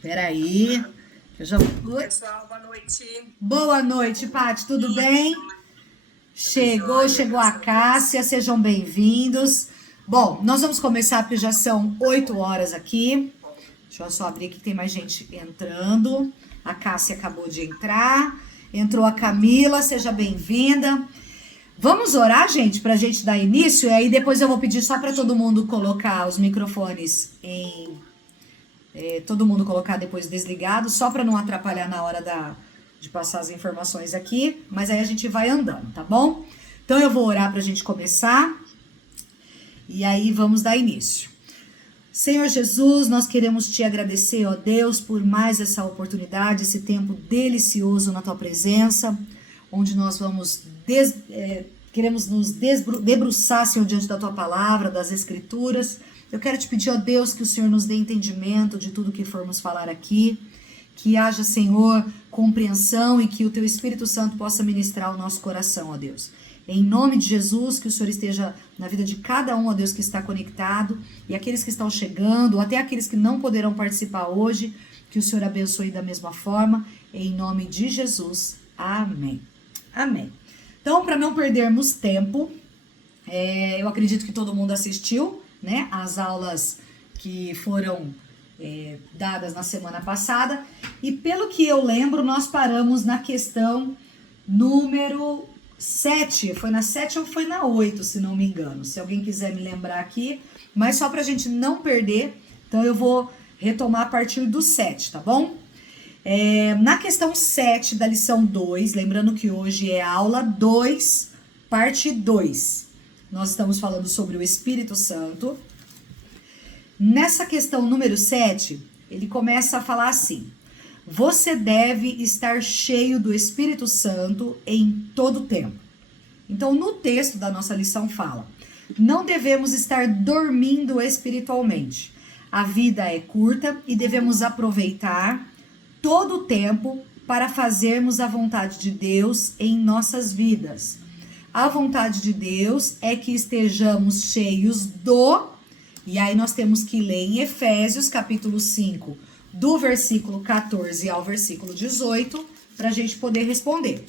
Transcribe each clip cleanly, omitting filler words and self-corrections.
Peraí. Pessoal, boa noite. Boa noite, Paty, tudo bem? Chegou a Cássia, sejam bem-vindos. Bom, nós vamos começar porque já são 8 horas aqui. Deixa eu só abrir aqui que tem mais gente entrando. A Cássia acabou de entrar. Entrou a Camila, seja bem-vinda. Vamos orar, gente, pra gente dar início? E aí depois eu vou pedir só para todo mundo colocar os microfones todo mundo colocar depois desligado, só para não atrapalhar na hora de passar as informações aqui. Mas aí a gente vai andando, tá bom? Então eu vou orar pra gente começar. E aí vamos dar início. Senhor Jesus, nós queremos te agradecer, ó Deus, por mais essa oportunidade, esse tempo delicioso na tua presença, onde nós vamos queremos nos debruçar, Senhor, diante da tua palavra, das escrituras. Eu quero te pedir, ó Deus, que o Senhor nos dê entendimento de tudo que formos falar aqui, que haja, Senhor, compreensão e que o teu Espírito Santo possa ministrar o nosso coração, ó Deus. Em nome de Jesus, que o Senhor esteja na vida de cada um, ó Deus, que está conectado, e aqueles que estão chegando, até aqueles que não poderão participar hoje, que o Senhor abençoe da mesma forma, em nome de Jesus. Amém. Amém. Então, para não perdermos tempo, eu acredito que todo mundo assistiu, né, as aulas que foram dadas na semana passada, e pelo que eu lembro, nós paramos na questão número 7, foi na 7 ou foi na 8, se não me engano, se alguém quiser me lembrar aqui, mas só pra gente não perder, então eu vou retomar a partir do 7, tá bom? Na questão 7 da lição 2, lembrando que hoje é aula 2, parte 2, nós estamos falando sobre o Espírito Santo. Nessa questão número 7, ele começa a falar assim: você deve estar cheio do Espírito Santo em todo o tempo. Então, no texto da nossa lição fala: não devemos estar dormindo espiritualmente. A vida é curta e devemos aproveitar todo o tempo para fazermos a vontade de Deus em nossas vidas. A vontade de Deus é que estejamos cheios do... E aí nós temos que ler em Efésios, capítulo 5, do versículo 14 ao versículo 18, para a gente poder responder.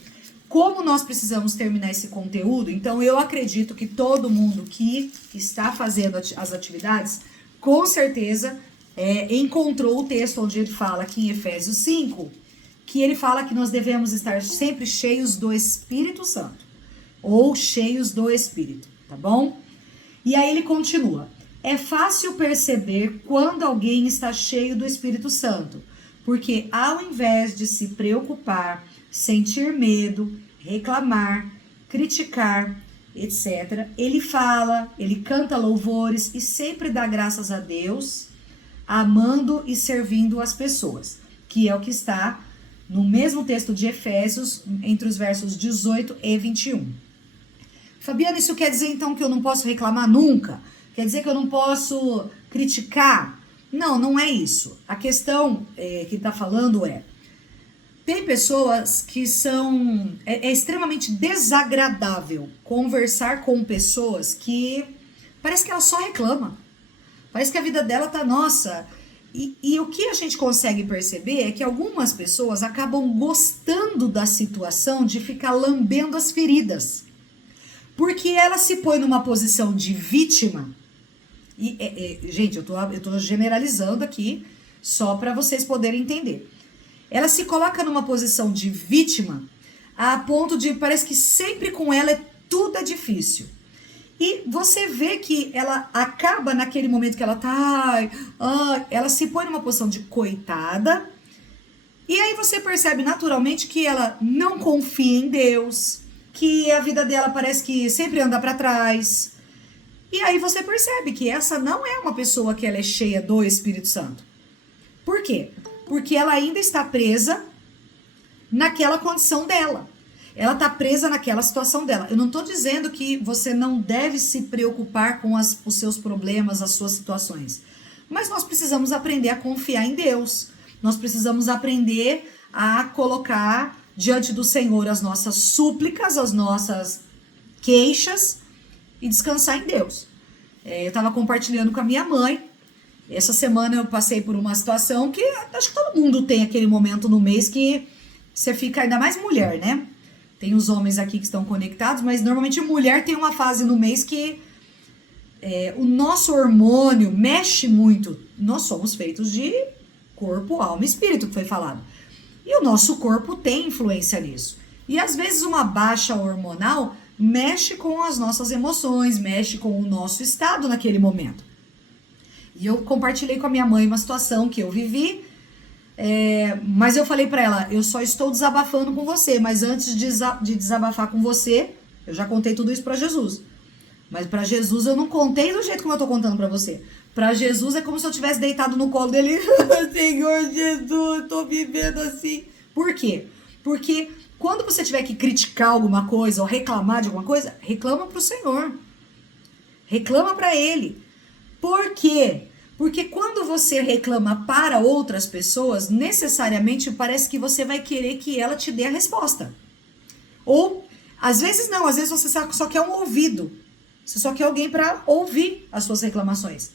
Como nós precisamos terminar esse conteúdo, então eu acredito que todo mundo que está fazendo as atividades, com certeza encontrou o texto onde ele fala aqui em Efésios 5, que ele fala que nós devemos estar sempre cheios do Espírito Santo, ou cheios do Espírito, tá bom? E aí ele continua: é fácil perceber quando alguém está cheio do Espírito Santo, porque ao invés de se preocupar, sentir medo, reclamar, criticar, etc., ele fala, ele canta louvores e sempre dá graças a Deus, amando e servindo as pessoas, que é o que está no mesmo texto de Efésios, entre os versos 18 e 21. Fabiana, isso quer dizer então que eu não posso reclamar nunca? Quer dizer que eu não posso criticar? Não, não é isso. A questão que está falando tem pessoas que são... É extremamente desagradável conversar com pessoas que parece que ela só reclama. Parece que a vida dela tá, nossa... E o que a gente consegue perceber é que algumas pessoas acabam gostando da situação de ficar lambendo as feridas. Porque ela se põe numa posição de vítima. Gente, eu tô generalizando aqui só para vocês poderem entender. Ela se coloca numa posição de vítima a ponto de parece que sempre com ela tudo é difícil. E você vê que ela acaba naquele momento que ela tá... ela se põe numa posição de coitada. E aí você percebe naturalmente que ela não confia em Deus, que a vida dela parece que sempre anda para trás. E aí você percebe que essa não é uma pessoa que ela é cheia do Espírito Santo. Por quê? Porque ela ainda está presa naquela condição dela. Ela está presa naquela situação dela. Eu não estou dizendo que você não deve se preocupar com os seus problemas, as suas situações. Mas nós precisamos aprender a confiar em Deus. Nós precisamos aprender a colocar diante do Senhor as nossas súplicas, as nossas queixas e descansar em Deus. Eu estava compartilhando com a minha mãe Essa semana eu passei por uma situação que acho que todo mundo tem aquele momento no mês que você fica, ainda mais mulher, né? Tem os homens aqui que estão conectados, mas normalmente mulher tem uma fase no mês que o nosso hormônio mexe muito. Nós somos feitos de corpo, alma e espírito, que foi falado. E o nosso corpo tem influência nisso. E às vezes uma baixa hormonal mexe com as nossas emoções, mexe com o nosso estado naquele momento. E eu compartilhei com a minha mãe uma situação que eu vivi, mas eu falei pra ela, eu só estou desabafando com você, mas antes de desabafar com você, eu já contei tudo isso pra Jesus. Mas pra Jesus eu não contei do jeito como eu tô contando pra você. Pra Jesus é como se eu tivesse deitado no colo dele. Senhor Jesus, tô vivendo assim. Por quê? Porque quando você tiver que criticar alguma coisa ou reclamar de alguma coisa, reclama pro Senhor. Reclama pra Ele. Por quê? Porque quando você reclama para outras pessoas, necessariamente parece que você vai querer que ela te dê a resposta. Ou, às vezes não, às vezes você só quer um ouvido. Você só quer alguém para ouvir as suas reclamações.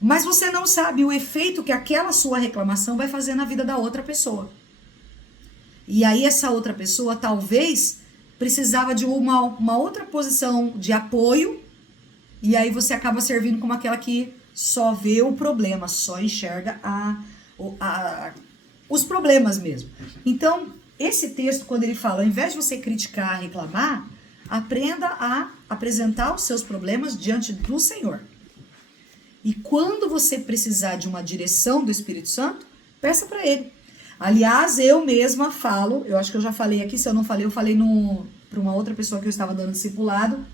Mas você não sabe o efeito que aquela sua reclamação vai fazer na vida da outra pessoa. E aí essa outra pessoa talvez precisava de uma outra posição de apoio, e aí você acaba servindo como aquela que só vê o problema, só enxerga os problemas mesmo. Então, esse texto, quando ele fala, ao invés de você criticar, reclamar, aprenda a apresentar os seus problemas diante do Senhor. E quando você precisar de uma direção do Espírito Santo, peça para Ele. Aliás, eu mesma falo, eu acho que eu já falei aqui, se eu não falei, eu falei para uma outra pessoa que eu estava dando discipulado,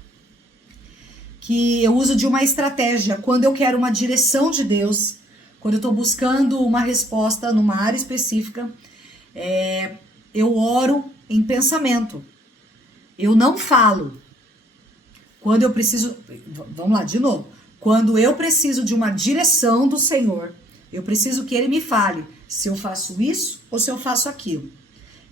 que eu uso de uma estratégia quando eu quero uma direção de Deus, quando eu estou buscando uma resposta numa área específica, eu oro em pensamento. Eu não falo. Quando eu preciso... Vamos lá, de novo. Quando eu preciso de uma direção do Senhor, eu preciso que Ele me fale se eu faço isso ou se eu faço aquilo.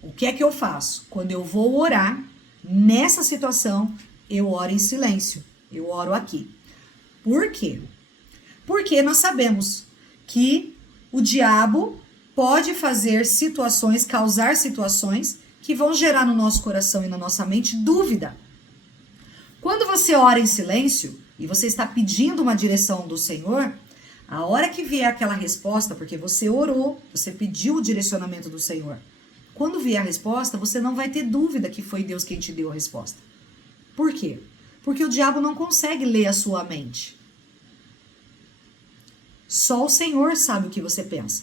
O que é que eu faço? Quando eu vou orar, nessa situação, eu oro em silêncio. Eu oro aqui. Por quê? Porque nós sabemos que o diabo pode fazer situações, causar situações que vão gerar no nosso coração e na nossa mente dúvida. Quando você ora em silêncio e você está pedindo uma direção do Senhor, a hora que vier aquela resposta, porque você orou, você pediu o direcionamento do Senhor, quando vier a resposta, você não vai ter dúvida que foi Deus quem te deu a resposta. Por quê? Porque o diabo não consegue ler a sua mente. Só o Senhor sabe o que você pensa.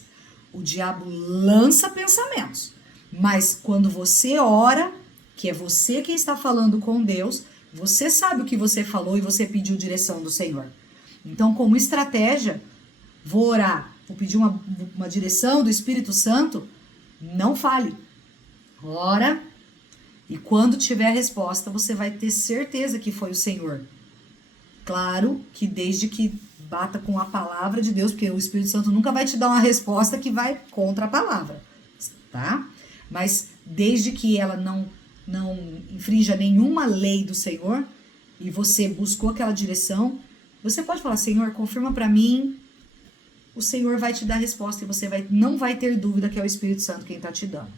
O diabo lança pensamentos. Mas quando você ora, que é você quem está falando com Deus, você sabe o que você falou e você pediu direção do Senhor. Então, como estratégia, vou orar, vou pedir uma direção do Espírito Santo, não fale. Ora, e quando tiver a resposta, você vai ter certeza que foi o Senhor. Claro que desde que bata com a palavra de Deus, porque o Espírito Santo nunca vai te dar uma resposta que vai contra a palavra, tá? Mas desde que ela não infrinja nenhuma lei do Senhor e você buscou aquela direção, você pode falar, Senhor, confirma para mim, o Senhor vai te dar a resposta e você não vai ter dúvida que é o Espírito Santo quem está te dando.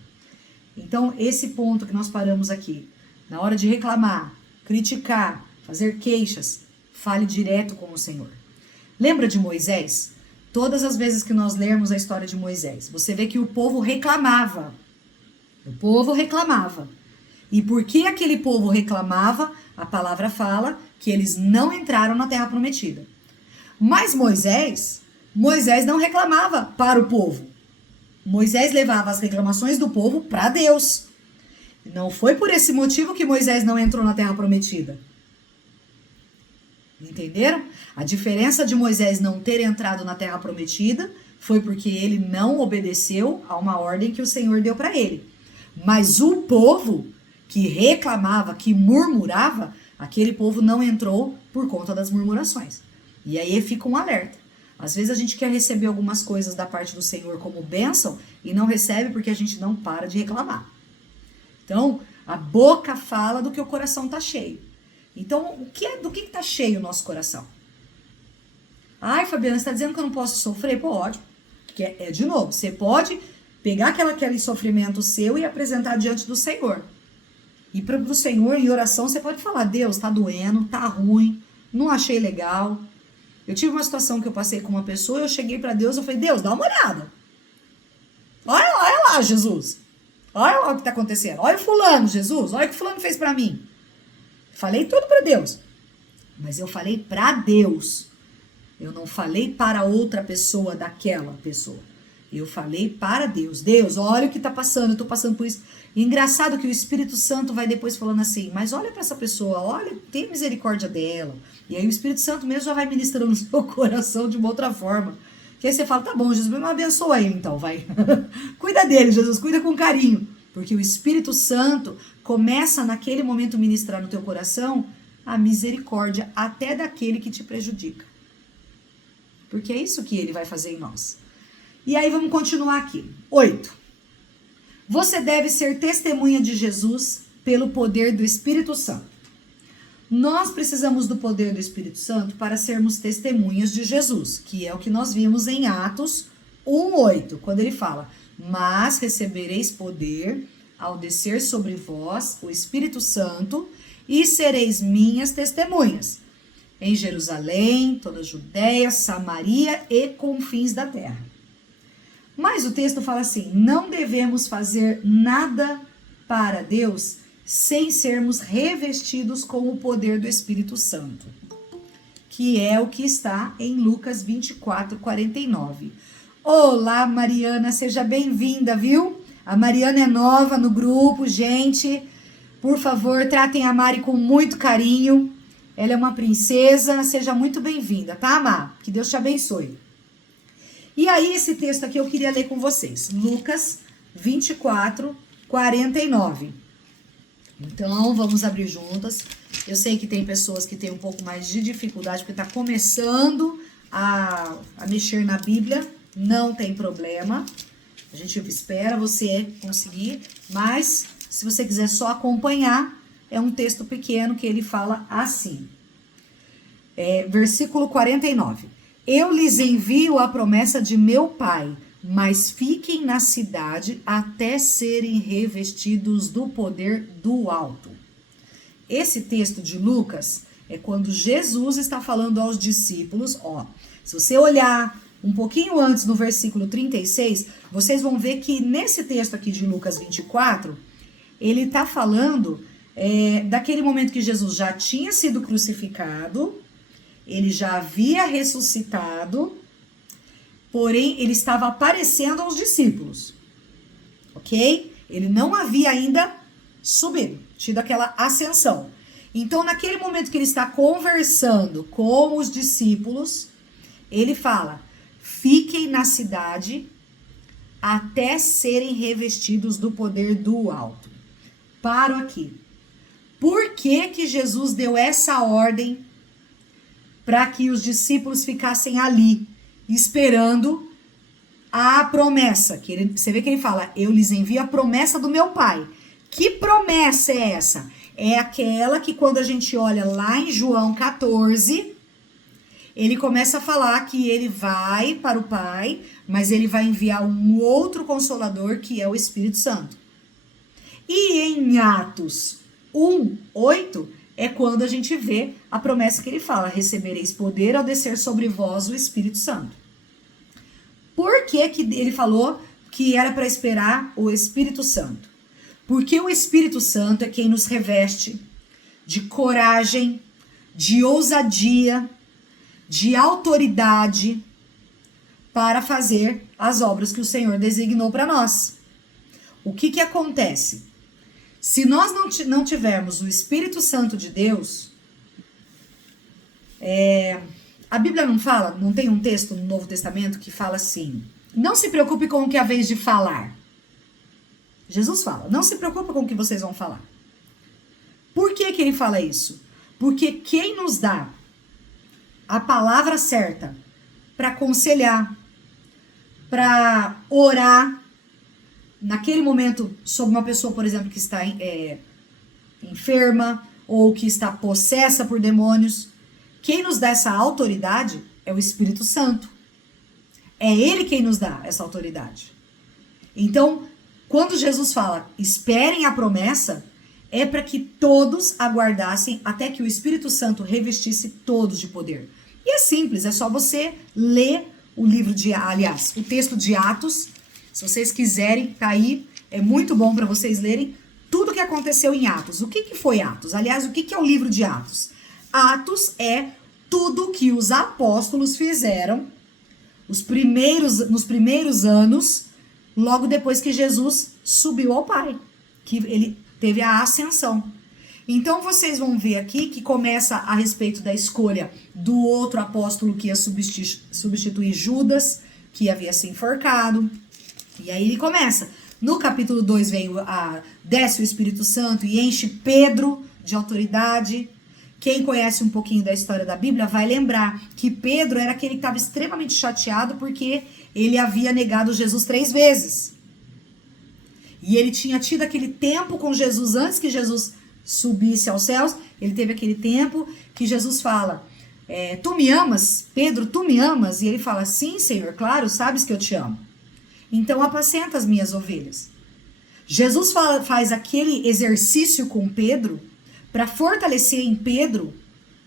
Então, esse ponto que nós paramos aqui, na hora de reclamar, criticar, fazer queixas, fale direto com o Senhor. Lembra de Moisés? Todas as vezes que nós lermos a história de Moisés, você vê que o povo reclamava. O povo reclamava. E porque aquele povo reclamava, a palavra fala que eles não entraram na terra prometida. Mas Moisés não reclamava para o povo. Moisés levava as reclamações do povo para Deus. Não foi por esse motivo que Moisés não entrou na terra prometida. Entenderam? A diferença de Moisés não ter entrado na terra prometida foi porque ele não obedeceu a uma ordem que o Senhor deu para ele. Mas o povo que reclamava, que murmurava, aquele povo não entrou por conta das murmurações. E aí fica um alerta. Às vezes a gente quer receber algumas coisas da parte do Senhor como bênção e não recebe porque a gente não para de reclamar. Então, a boca fala do que o coração está cheio. Então, do que está cheio o nosso coração? Ai, Fabiana, você está dizendo que eu não posso sofrer? Pode. Porque de novo, você pode pegar aquele sofrimento seu e apresentar diante do Senhor. E para o Senhor, em oração, você pode falar: Deus, tá doendo, tá ruim, não achei legal. Eu tive uma situação que eu passei com uma pessoa, eu cheguei para Deus, eu falei: Deus, dá uma olhada. Olha lá, Jesus. Olha lá o que tá acontecendo. Olha o fulano, Jesus. Olha o que o fulano fez para mim. Falei tudo para Deus. Mas eu falei para Deus. Eu não falei para outra pessoa daquela pessoa. Eu falei para Deus. Deus, olha o que tá passando, eu tô passando por isso. E engraçado que o Espírito Santo vai depois falando assim: mas olha para essa pessoa, olha, tem misericórdia dela. E aí o Espírito Santo mesmo já vai ministrando no seu coração de uma outra forma. Que aí você fala: tá bom, Jesus, me abençoa ele então, vai. Cuida dele, Jesus, cuida com carinho. Porque o Espírito Santo começa naquele momento a ministrar no teu coração a misericórdia até daquele que te prejudica. Porque é isso que ele vai fazer em nós. E aí vamos continuar aqui. 8. Você deve ser testemunha de Jesus pelo poder do Espírito Santo. Nós precisamos do poder do Espírito Santo para sermos testemunhas de Jesus, que é o que nós vimos em Atos 1:8, quando ele fala: mas recebereis poder ao descer sobre vós o Espírito Santo e sereis minhas testemunhas em Jerusalém, toda a Judéia, Samaria e confins da terra. Mas o texto fala assim: não devemos fazer nada para Deus sem sermos revestidos com o poder do Espírito Santo, que é o que está em Lucas 24:49. Olá, Mariana, seja bem-vinda, viu? A Mariana é nova no grupo, gente. Por favor, tratem a Mari com muito carinho. Ela é uma princesa, seja muito bem-vinda, tá, Má? Que Deus te abençoe. E aí, esse texto aqui eu queria ler com vocês. Lucas 24:49. Então, vamos abrir juntas. Eu sei que tem pessoas que têm um pouco mais de dificuldade, porque está começando a mexer na Bíblia. Não tem problema. A gente espera você conseguir. Mas, se você quiser só acompanhar, é um texto pequeno que ele fala assim. Versículo 49. Eu lhes envio a promessa de meu Pai, mas fiquem na cidade até serem revestidos do poder do alto. Esse texto de Lucas é quando Jesus está falando aos discípulos, se você olhar um pouquinho antes no versículo 36, vocês vão ver que nesse texto aqui de Lucas 24, ele está falando daquele momento que Jesus já tinha sido crucificado, ele já havia ressuscitado, porém, ele estava aparecendo aos discípulos, ok? Ele não havia ainda subido, tido aquela ascensão. Então, naquele momento que ele está conversando com os discípulos, ele fala: fiquem na cidade até serem revestidos do poder do alto. Paro aqui. Por que Jesus deu essa ordem para que os discípulos ficassem ali, esperando a promessa? Você vê que ele fala: eu lhes envio a promessa do meu Pai. Que promessa é essa? É aquela que quando a gente olha lá em João 14, ele começa a falar que ele vai para o Pai, mas ele vai enviar um outro Consolador, que é o Espírito Santo. E em Atos 1:8 é quando a gente vê a promessa que ele fala: recebereis poder ao descer sobre vós o Espírito Santo. Por que ele falou que era para esperar o Espírito Santo? Porque o Espírito Santo é quem nos reveste de coragem, de ousadia, de autoridade para fazer as obras que o Senhor designou para nós. O que acontece? Se nós não tivermos o Espírito Santo de Deus, a Bíblia não fala, não tem um texto no Novo Testamento que fala assim: não se preocupe com o que é a vez de falar. Jesus fala: não se preocupe com o que vocês vão falar. Por que ele fala isso? Porque quem nos dá a palavra certa para aconselhar, para orar, naquele momento, sobre uma pessoa, por exemplo, que está enferma ou que está possessa por demônios, quem nos dá essa autoridade É o Espírito Santo. É ele quem nos dá essa autoridade. Então, quando Jesus fala, esperem a promessa, é para que todos aguardassem até que o Espírito Santo revestisse todos de poder. E é simples, é só você ler o livro o texto de Atos. Se vocês quiserem, tá aí. É muito bom para vocês lerem tudo que aconteceu em Atos. O que foi Atos? Aliás, o que é o livro de Atos? Atos é tudo que os apóstolos fizeram nos primeiros anos, logo depois que Jesus subiu ao Pai, que ele teve a ascensão. Então vocês vão ver aqui que começa a respeito da escolha do outro apóstolo que ia substituir Judas, que havia se enforcado. E aí ele começa. No capítulo 2 desce o Espírito Santo e enche Pedro de autoridade. Quem conhece um pouquinho da história da Bíblia vai lembrar que Pedro era aquele que estava extremamente chateado porque ele havia negado Jesus 3 vezes. E ele tinha tido aquele tempo com Jesus antes que Jesus subisse aos céus. Ele teve aquele tempo que Jesus fala, tu me amas? Pedro, tu me amas? E ele fala, sim, Senhor, claro, sabes que eu te amo. Então apacenta as minhas ovelhas. Jesus faz aquele exercício com Pedro para fortalecer em Pedro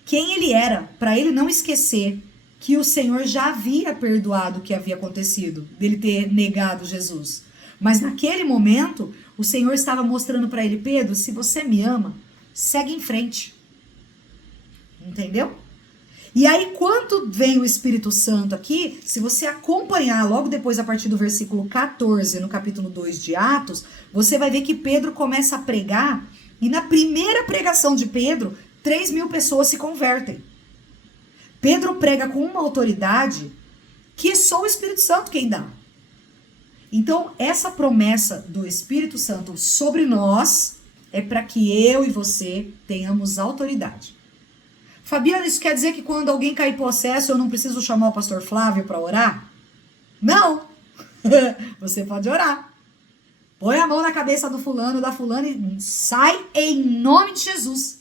quem ele era, para ele não esquecer que o Senhor já havia perdoado o que havia acontecido, dele ter negado Jesus. Mas naquele momento, o Senhor estava mostrando para ele, Pedro, se você me ama, segue em frente. Entendeu? E aí, quando vem o Espírito Santo aqui, se você acompanhar logo depois, a partir do versículo 14, no capítulo 2 de Atos, você vai ver que Pedro começa a pregar, e na primeira pregação de Pedro, 3.000 pessoas se convertem. Pedro prega com uma autoridade que é só o Espírito Santo quem dá. Então, essa promessa do Espírito Santo sobre nós é para que eu e você tenhamos autoridade. Fabiana, isso quer dizer que quando alguém cair possesso, eu não preciso chamar o pastor Flávio para orar? Não! Você pode orar. Põe a mão na cabeça do fulano, da fulana e sai em nome de Jesus.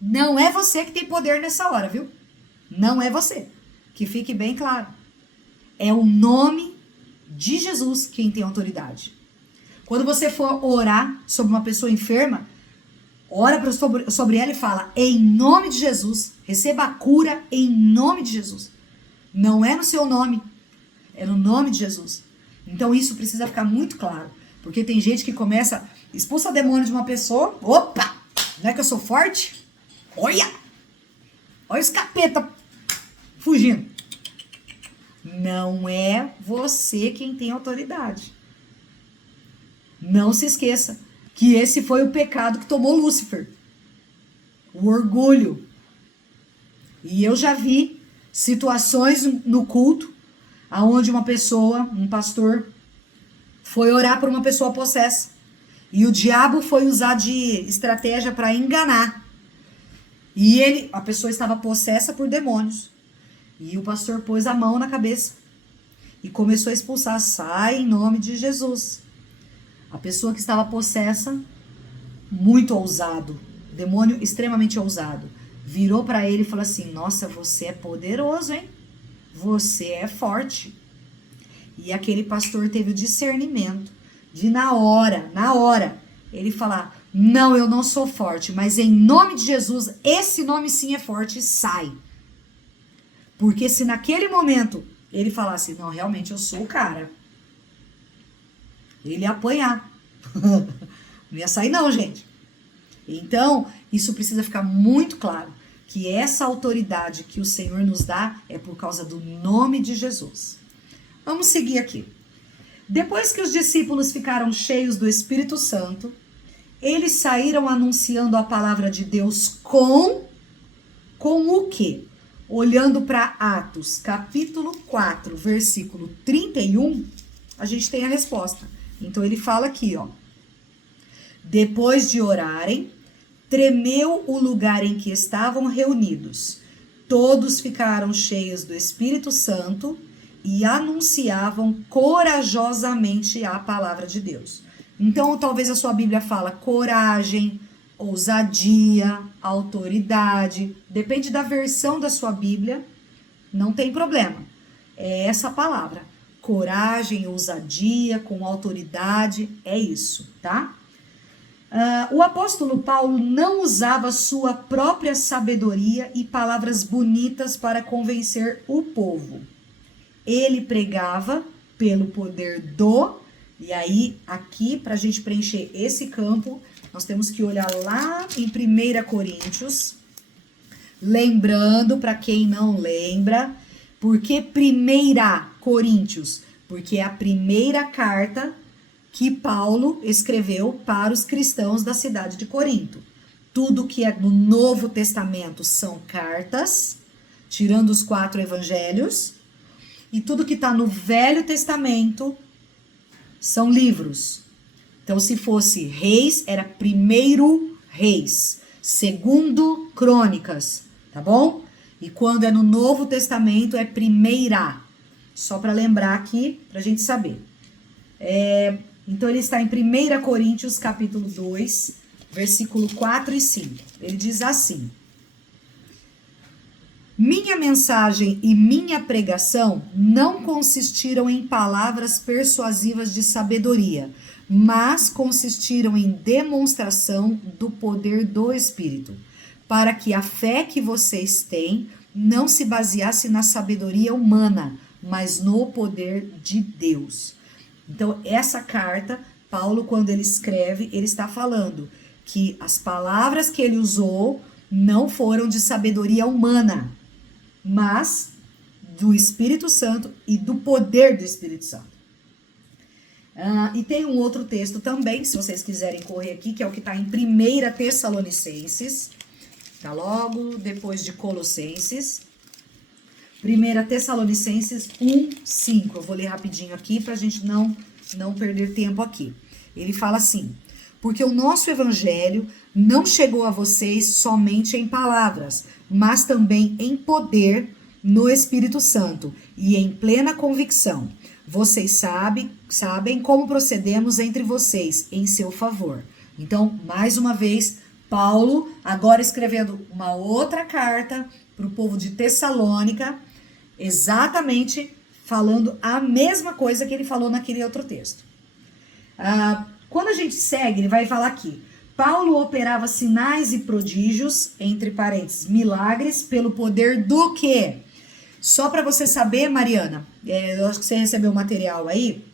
Não é você que tem poder nessa hora, viu? Não é você. Que fique bem claro. É o nome de Jesus quem tem autoridade. Quando você for orar sobre uma pessoa enferma, ora sobre ela e fala, em nome de Jesus, receba a cura em nome de Jesus. Não é no seu nome, é no nome de Jesus. Então isso precisa ficar muito claro, porque tem gente que começa, expulsa demônio de uma pessoa, opa, não é que eu sou forte? Olha esse capeta fugindo. Não é você quem tem autoridade. Não se esqueça que esse foi o pecado que tomou Lúcifer. O orgulho. E eu já vi situações no culto onde uma pessoa, um pastor, foi orar por uma pessoa possessa. E o diabo foi usar de estratégia para enganar. E a pessoa estava possessa por demônios. E o pastor pôs a mão na cabeça e começou a expulsar. Sai em nome de Jesus. A pessoa que estava possessa, muito ousado, demônio extremamente ousado, virou para ele e falou assim, nossa, você é poderoso, hein? Você é forte. E aquele pastor teve o discernimento de na hora, ele falar, não, eu não sou forte, mas em nome de Jesus, esse nome sim é forte, sai. Porque se naquele momento ele falasse, não, realmente eu sou o cara, ele ia apanhar. Não ia sair não, gente. Então, isso precisa ficar muito claro, que essa autoridade que o Senhor nos dá é por causa do nome de Jesus. Vamos seguir aqui. Depois que os discípulos ficaram cheios do Espírito Santo, eles saíram anunciando a palavra de Deus com o quê? Olhando para Atos, capítulo 4, versículo 31, a gente tem a resposta. Então ele fala aqui, ó. Depois de orarem, tremeu o lugar em que estavam reunidos. Todos ficaram cheios do Espírito Santo e anunciavam corajosamente a palavra de Deus. Então, talvez a sua Bíblia fala coragem, ousadia, autoridade. Depende da versão da sua Bíblia, não tem problema. É essa palavra. Coragem, ousadia, com autoridade, é isso, tá? O apóstolo Paulo não usava sua própria sabedoria e palavras bonitas para convencer o povo. Ele pregava pelo poder do... E aí, aqui, para a gente preencher esse campo, nós temos que olhar lá em 1 Coríntios. Lembrando, para quem não lembra, por que 1 Coríntios? Porque é a primeira carta que Paulo escreveu para os cristãos da cidade de Corinto. Tudo que é no Novo Testamento são cartas, tirando os 4 evangelhos, e tudo que está no Velho Testamento são livros. Então, se fosse Reis, era 1 Reis, 2 Crônicas, tá bom? E quando é no Novo Testamento, é 1. Só para lembrar aqui, para a gente saber. Então, ele está em 1 Coríntios, capítulo 2, versículo 4 e 5. Ele diz assim: minha mensagem e minha pregação não consistiram em palavras persuasivas de sabedoria, mas consistiram em demonstração do poder do Espírito, para que a fé que vocês têm não se baseasse na sabedoria humana, mas no poder de Deus. Então, essa carta, Paulo, quando ele escreve, ele está falando que as palavras que ele usou não foram de sabedoria humana, mas do Espírito Santo e do poder do Espírito Santo. E tem um outro texto também, se vocês quiserem correr aqui, que é o que está em 1 Tessalonicenses, tá logo depois de Colossenses. 1 Tessalonicenses 1:5. Eu vou ler rapidinho aqui para a gente não perder tempo aqui. Ele fala assim: porque o nosso evangelho não chegou a vocês somente em palavras, mas também em poder no Espírito Santo e em plena convicção. Vocês sabem como procedemos entre vocês em seu favor. Então, mais uma vez, Paulo, agora escrevendo uma outra carta para o povo de Tessalônica, exatamente falando a mesma coisa que ele falou naquele outro texto. Quando a gente segue, ele vai falar aqui: Paulo operava sinais e prodígios, entre parênteses, milagres, pelo poder do quê? Só para você saber, Mariana, eu acho que você recebeu o material aí.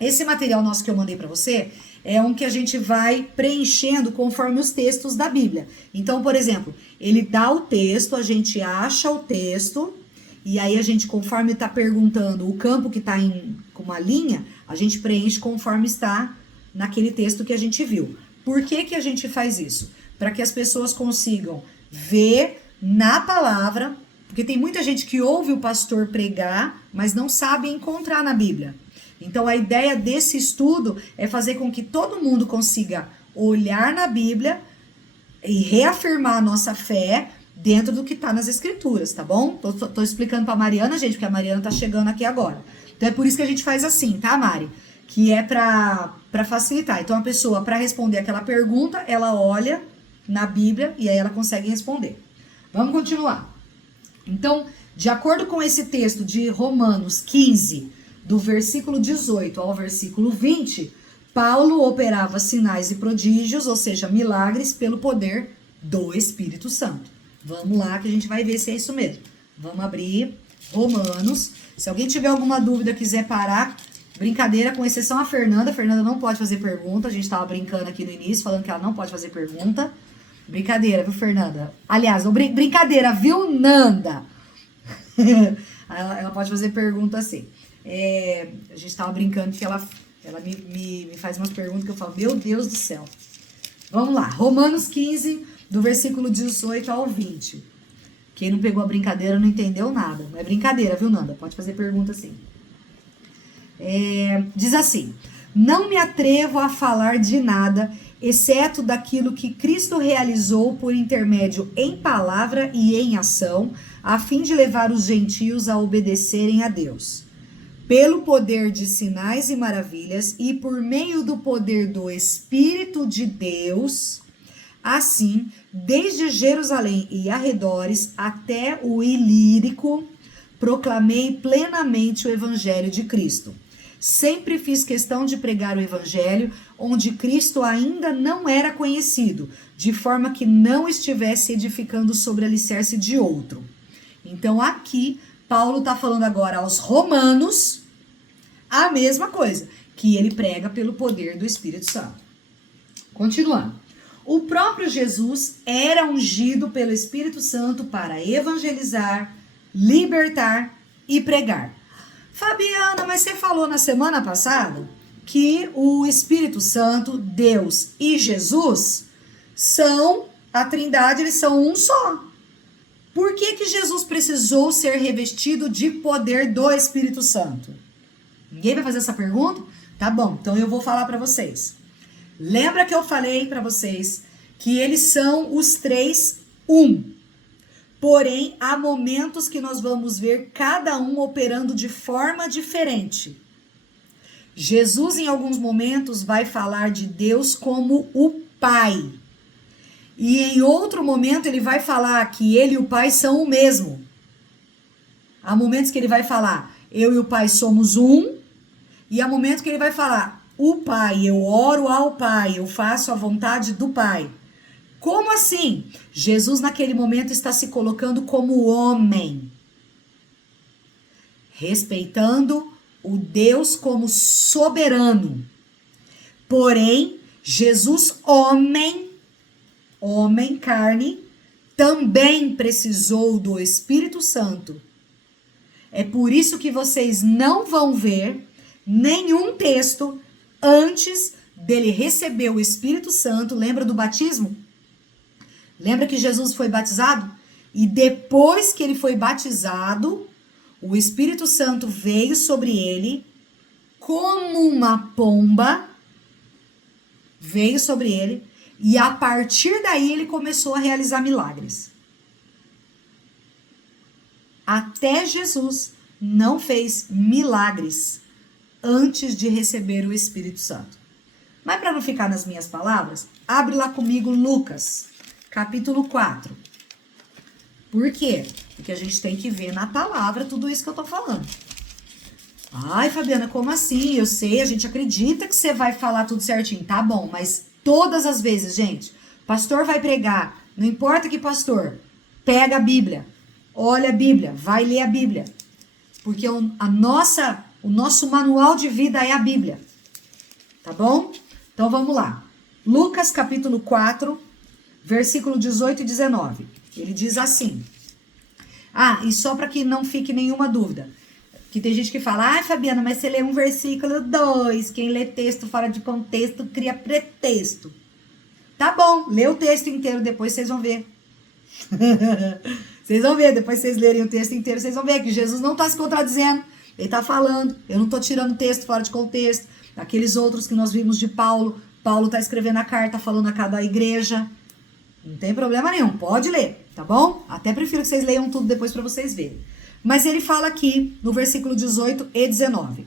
Esse material nosso que eu mandei para você é um que a gente vai preenchendo conforme os textos da Bíblia. Então, por exemplo, ele dá o texto, a gente acha o texto, e aí a gente, conforme está perguntando o campo que está com uma linha, a gente preenche conforme está naquele texto que a gente viu. Por que que a gente faz isso? Para que as pessoas consigam ver na palavra, porque tem muita gente que ouve o pastor pregar, mas não sabe encontrar na Bíblia. Então, a ideia desse estudo é fazer com que todo mundo consiga olhar na Bíblia e reafirmar a nossa fé dentro do que está nas Escrituras, tá bom? Tô explicando para a Mariana, gente, porque a Mariana tá chegando aqui agora. Então, é por isso que a gente faz assim, tá, Mari? Que é para facilitar. Então, a pessoa, para responder aquela pergunta, ela olha na Bíblia e aí ela consegue responder. Vamos continuar. Então, de acordo com esse texto de Romanos 15, do versículo 18 ao versículo 20, Paulo operava sinais e prodígios, ou seja, milagres, pelo poder do Espírito Santo. Vamos lá que a gente vai ver se é isso mesmo. Vamos abrir Romanos. Se alguém tiver alguma dúvida, quiser parar, brincadeira, com exceção a Fernanda. A Fernanda não pode fazer pergunta. A gente estava brincando aqui no início, falando que ela não pode fazer pergunta. Brincadeira, viu, Fernanda? Aliás, brincadeira, viu, Nanda? Ela pode fazer pergunta assim. A gente estava brincando que ela me faz umas perguntas que eu falo, meu Deus do céu. Vamos lá, Romanos 15, do versículo 18 ao 20. Quem não pegou a brincadeira não entendeu nada. Não é brincadeira, viu, Nanda? Pode fazer pergunta assim. Diz assim: não me atrevo a falar de nada, exceto daquilo que Cristo realizou por intermédio em palavra e em ação, a fim de levar os gentios a obedecerem a Deus. Pelo poder de sinais e maravilhas e por meio do poder do Espírito de Deus, assim, desde Jerusalém e arredores até o Ilírico, proclamei plenamente o evangelho de Cristo. Sempre fiz questão de pregar o evangelho onde Cristo ainda não era conhecido, de forma que não estivesse edificando sobre alicerce de outro. Então aqui, Paulo está falando agora aos romanos a mesma coisa, que ele prega pelo poder do Espírito Santo. Continuando. O próprio Jesus era ungido pelo Espírito Santo para evangelizar, libertar e pregar. Fabiana, mas você falou na semana passada que o Espírito Santo, Deus e Jesus são a Trindade, eles são um só. Por que Jesus precisou ser revestido de poder do Espírito Santo? Ninguém vai fazer essa pergunta? Tá bom, então eu vou falar para vocês. Lembra que eu falei para vocês que eles são os três um. Porém, há momentos que nós vamos ver cada um operando de forma diferente. Jesus, em alguns momentos, vai falar de Deus como o Pai. E em outro momento, ele vai falar que ele e o Pai são o mesmo. Há momentos que ele vai falar, eu e o Pai somos um. E há momentos que ele vai falar, o Pai, eu oro ao Pai, eu faço a vontade do Pai. Como assim? Jesus naquele momento está se colocando como homem, respeitando o Deus como soberano. Porém, Jesus homem, carne, também precisou do Espírito Santo. É por isso que vocês não vão ver nenhum texto antes dele receber o Espírito Santo. Lembra do batismo? Lembra que Jesus foi batizado? E depois que ele foi batizado, o Espírito Santo veio sobre ele como uma pomba, veio sobre ele, e a partir daí ele começou a realizar milagres. Até Jesus não fez milagres antes de receber o Espírito Santo. Mas para não ficar nas minhas palavras, abre lá comigo Lucas, capítulo 4. Por quê? Porque a gente tem que ver na palavra tudo isso que eu tô falando. Ai, Fabiana, como assim? Eu sei, a gente acredita que você vai falar tudo certinho. Tá bom, mas todas as vezes, gente, pastor vai pregar, não importa que pastor, pega a Bíblia, olha a Bíblia, vai ler a Bíblia. Porque o nosso manual de vida é a Bíblia. Tá bom? Então vamos lá. Lucas capítulo 4, versículo 18 e 19. Ele diz assim. E só para que não fique nenhuma dúvida. Que tem gente que fala, Fabiana, mas você lê um versículo 2. Quem lê texto fora de contexto cria pretexto. Tá bom, lê o texto inteiro, depois vocês vão ver. Vocês vão ver, depois vocês lerem o texto inteiro, vocês vão ver que Jesus não está se contradizendo. Ele está falando, eu não estou tirando texto fora de contexto. Aqueles outros que nós vimos de Paulo está escrevendo a carta, falando a cada igreja. Não tem problema nenhum, pode ler, tá bom? Até prefiro que vocês leiam tudo depois para vocês verem. Mas ele fala aqui no versículo 18 e 19.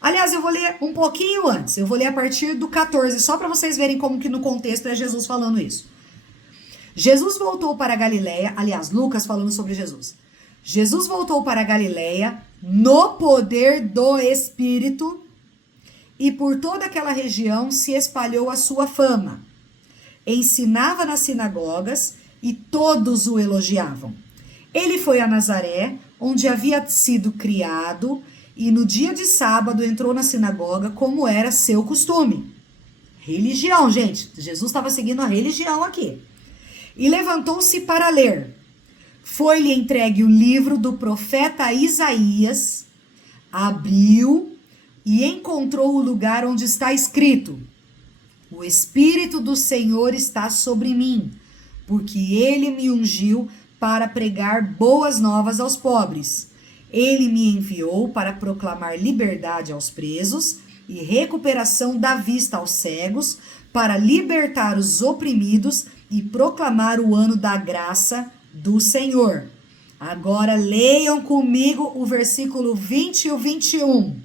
Aliás, eu vou ler um pouquinho antes, eu vou ler a partir do 14, só para vocês verem como que no contexto é Jesus falando isso. Jesus voltou para a Galileia, aliás, Lucas falando sobre Jesus. Jesus voltou para a Galileia no poder do Espírito e por toda aquela região se espalhou a sua fama. Ensinava nas sinagogas e todos o elogiavam. Ele foi a Nazaré, onde havia sido criado, e no dia de sábado entrou na sinagoga como era seu costume. Religião, gente. Jesus estava seguindo a religião aqui. E levantou-se para ler. Foi-lhe entregue o livro do profeta Isaías, abriu e encontrou o lugar onde está escrito: o Espírito do Senhor está sobre mim, porque ele me ungiu para pregar boas novas aos pobres. Ele me enviou para proclamar liberdade aos presos e recuperação da vista aos cegos, para libertar os oprimidos e proclamar o ano da graça do Senhor. Agora leiam comigo o versículo 20 e o 21.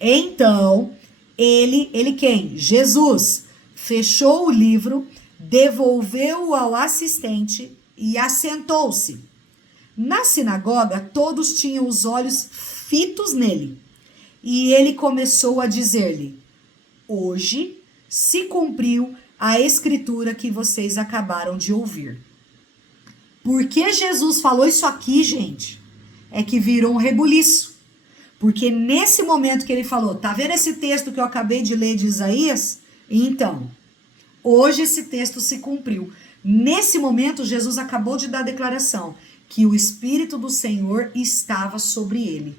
Então, ele quem? Jesus fechou o livro, devolveu-o ao assistente e assentou-se. Na sinagoga, todos tinham os olhos fitos nele. E ele começou a dizer-lhe: hoje se cumpriu a escritura que vocês acabaram de ouvir. Porque Jesus falou isso aqui, gente, é que virou um rebuliço. Porque nesse momento que ele falou, tá vendo esse texto que eu acabei de ler de Isaías? Então, hoje esse texto se cumpriu. Nesse momento, Jesus acabou de dar a declaração que o Espírito do Senhor estava sobre ele.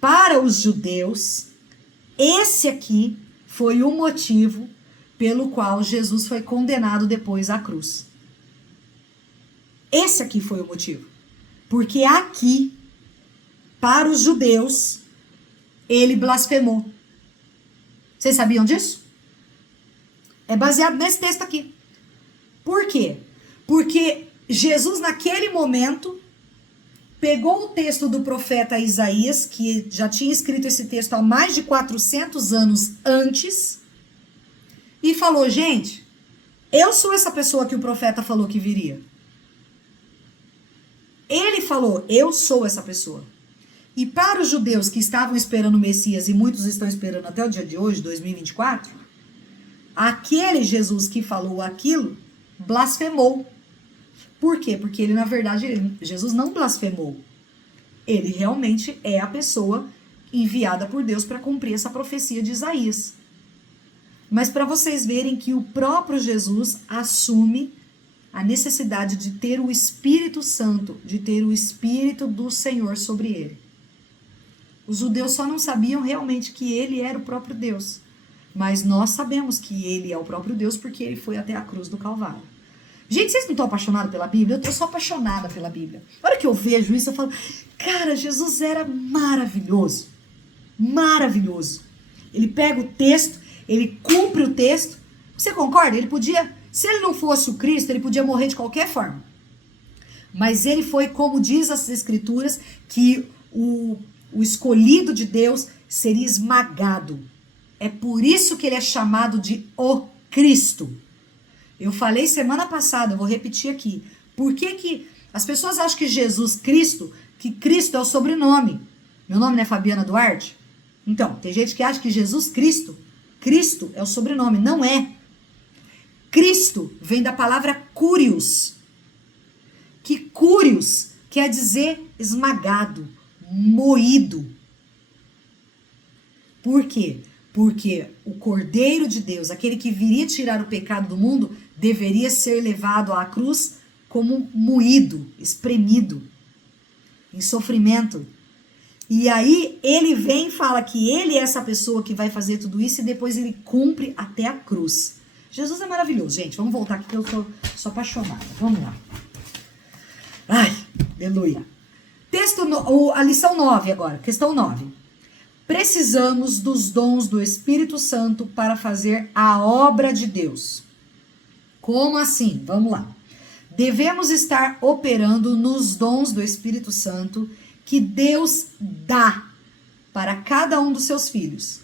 Para os judeus, esse aqui foi o motivo pelo qual Jesus foi condenado depois à cruz. Esse aqui foi o motivo. Porque aqui, para os judeus, ele blasfemou. Vocês sabiam disso? É baseado nesse texto aqui. Por quê? Porque Jesus, naquele momento, pegou o texto do profeta Isaías, que já tinha escrito esse texto há mais de 400 anos antes, e falou, gente, eu sou essa pessoa que o profeta falou que viria. Ele falou, eu sou essa pessoa. E para os judeus que estavam esperando o Messias, e muitos estão esperando até o dia de hoje, 2024, aquele Jesus que falou aquilo, blasfemou. Por quê? Porque ele, na verdade, Jesus não blasfemou. Ele realmente é a pessoa enviada por Deus para cumprir essa profecia de Isaías. Mas para vocês verem que o próprio Jesus assume a necessidade de ter o Espírito Santo, de ter o Espírito do Senhor sobre ele. Os judeus só não sabiam realmente que ele era o próprio Deus. Mas nós sabemos que ele é o próprio Deus porque ele foi até a cruz do Calvário. Gente, vocês não estão apaixonados pela Bíblia? Eu sou apaixonada pela Bíblia. A hora que eu vejo isso, eu falo, cara, Jesus era maravilhoso. Maravilhoso. Ele pega o texto, ele cumpre o texto. Você concorda? Ele podia, se ele não fosse o Cristo, ele podia morrer de qualquer forma. Mas ele foi, como diz as Escrituras, que o escolhido de Deus seria esmagado. É por isso que ele é chamado de o Cristo. Eu falei semana passada, eu vou repetir aqui. Por que as pessoas acham que Jesus Cristo, que Cristo é o sobrenome? Meu nome não é Fabiana Duarte? Então, tem gente que acha que Jesus Cristo, Cristo é o sobrenome. Não é. Cristo vem da palavra curios. Que curios quer dizer esmagado, moído. Por quê? Porque o Cordeiro de Deus, aquele que viria tirar o pecado do mundo, deveria ser levado à cruz como moído, espremido, em sofrimento. E aí ele vem e fala que ele é essa pessoa que vai fazer tudo isso e depois ele cumpre até a cruz. Jesus é maravilhoso, gente. Vamos voltar aqui que eu sou apaixonada. Vamos lá. Ai, aleluia. A lição 9 agora, questão 9. Precisamos dos dons do Espírito Santo para fazer a obra de Deus. Como assim? Vamos lá. Devemos estar operando nos dons do Espírito Santo que Deus dá para cada um dos seus filhos.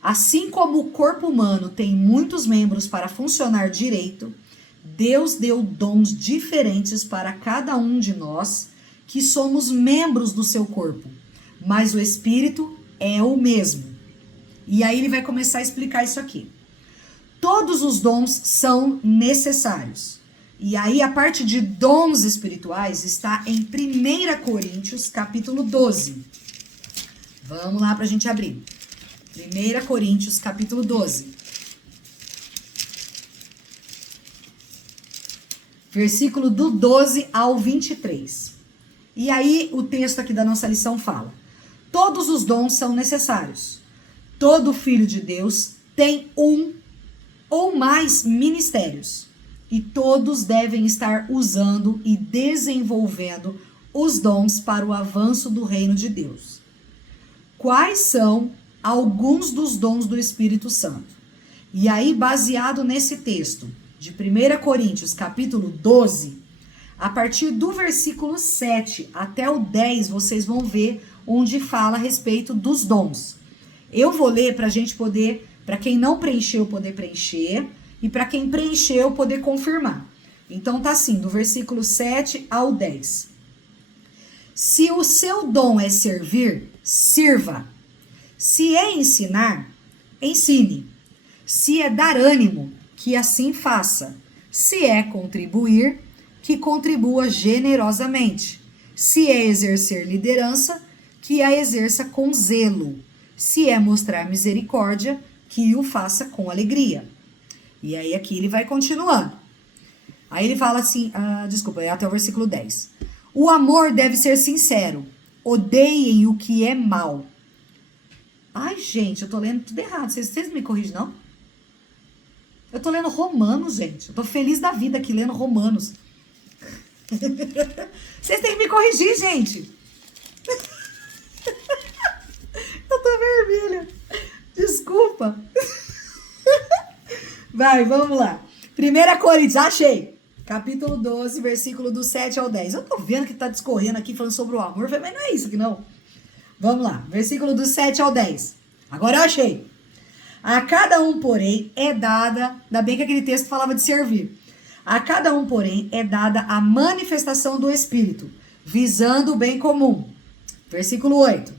Assim como o corpo humano tem muitos membros para funcionar direito, Deus deu dons diferentes para cada um de nós que somos membros do seu corpo. Mas o Espírito é o mesmo. E aí ele vai começar a explicar isso aqui. Todos os dons são necessários. E aí a parte de dons espirituais está em 1 Coríntios, capítulo 12. Vamos lá para a gente abrir. 1 Coríntios, capítulo 12. Versículo do 12 ao 23. E aí o texto aqui da nossa lição fala: todos os dons são necessários. Todo filho de Deus tem um ou mais ministérios. E todos devem estar usando e desenvolvendo os dons para o avanço do reino de Deus. Quais são alguns dos dons do Espírito Santo? E aí, baseado nesse texto de 1 Coríntios, capítulo 12, a partir do versículo 7 até o 10, vocês vão ver onde fala a respeito dos dons. Eu vou ler para a gente poder, para quem não preencheu, poder preencher, e para quem preencheu, poder confirmar. Então tá assim, do versículo 7 ao 10. Se o seu dom é servir, sirva. Se é ensinar, ensine. Se é dar ânimo, que assim faça. Se é contribuir, que contribua generosamente. Se é exercer liderança, que a exerça com zelo. Se é mostrar misericórdia, que o faça com alegria. E aí aqui ele vai continuando. Aí ele fala assim, desculpa, é até o versículo 10. O amor deve ser sincero. Odeiem o que é mal. Ai, gente, eu tô lendo tudo errado. Vocês me corrigem, não? Eu tô lendo Romanos, gente. Eu tô feliz da vida aqui lendo Romanos. Vocês têm que me corrigir, gente. Eu tô vermelha. Desculpa. Vai, vamos lá. 1 Coríntios, achei. Capítulo 12, versículo do 7 ao 10. Eu tô vendo que tá discorrendo aqui falando sobre o amor. Mas não é isso aqui, não. Vamos lá. Versículo do 7 ao 10. Agora eu achei. A cada um, porém, é dada... Ainda bem que aquele texto falava de servir. A cada um, porém, é dada a manifestação do Espírito, visando o bem comum. Versículo 8.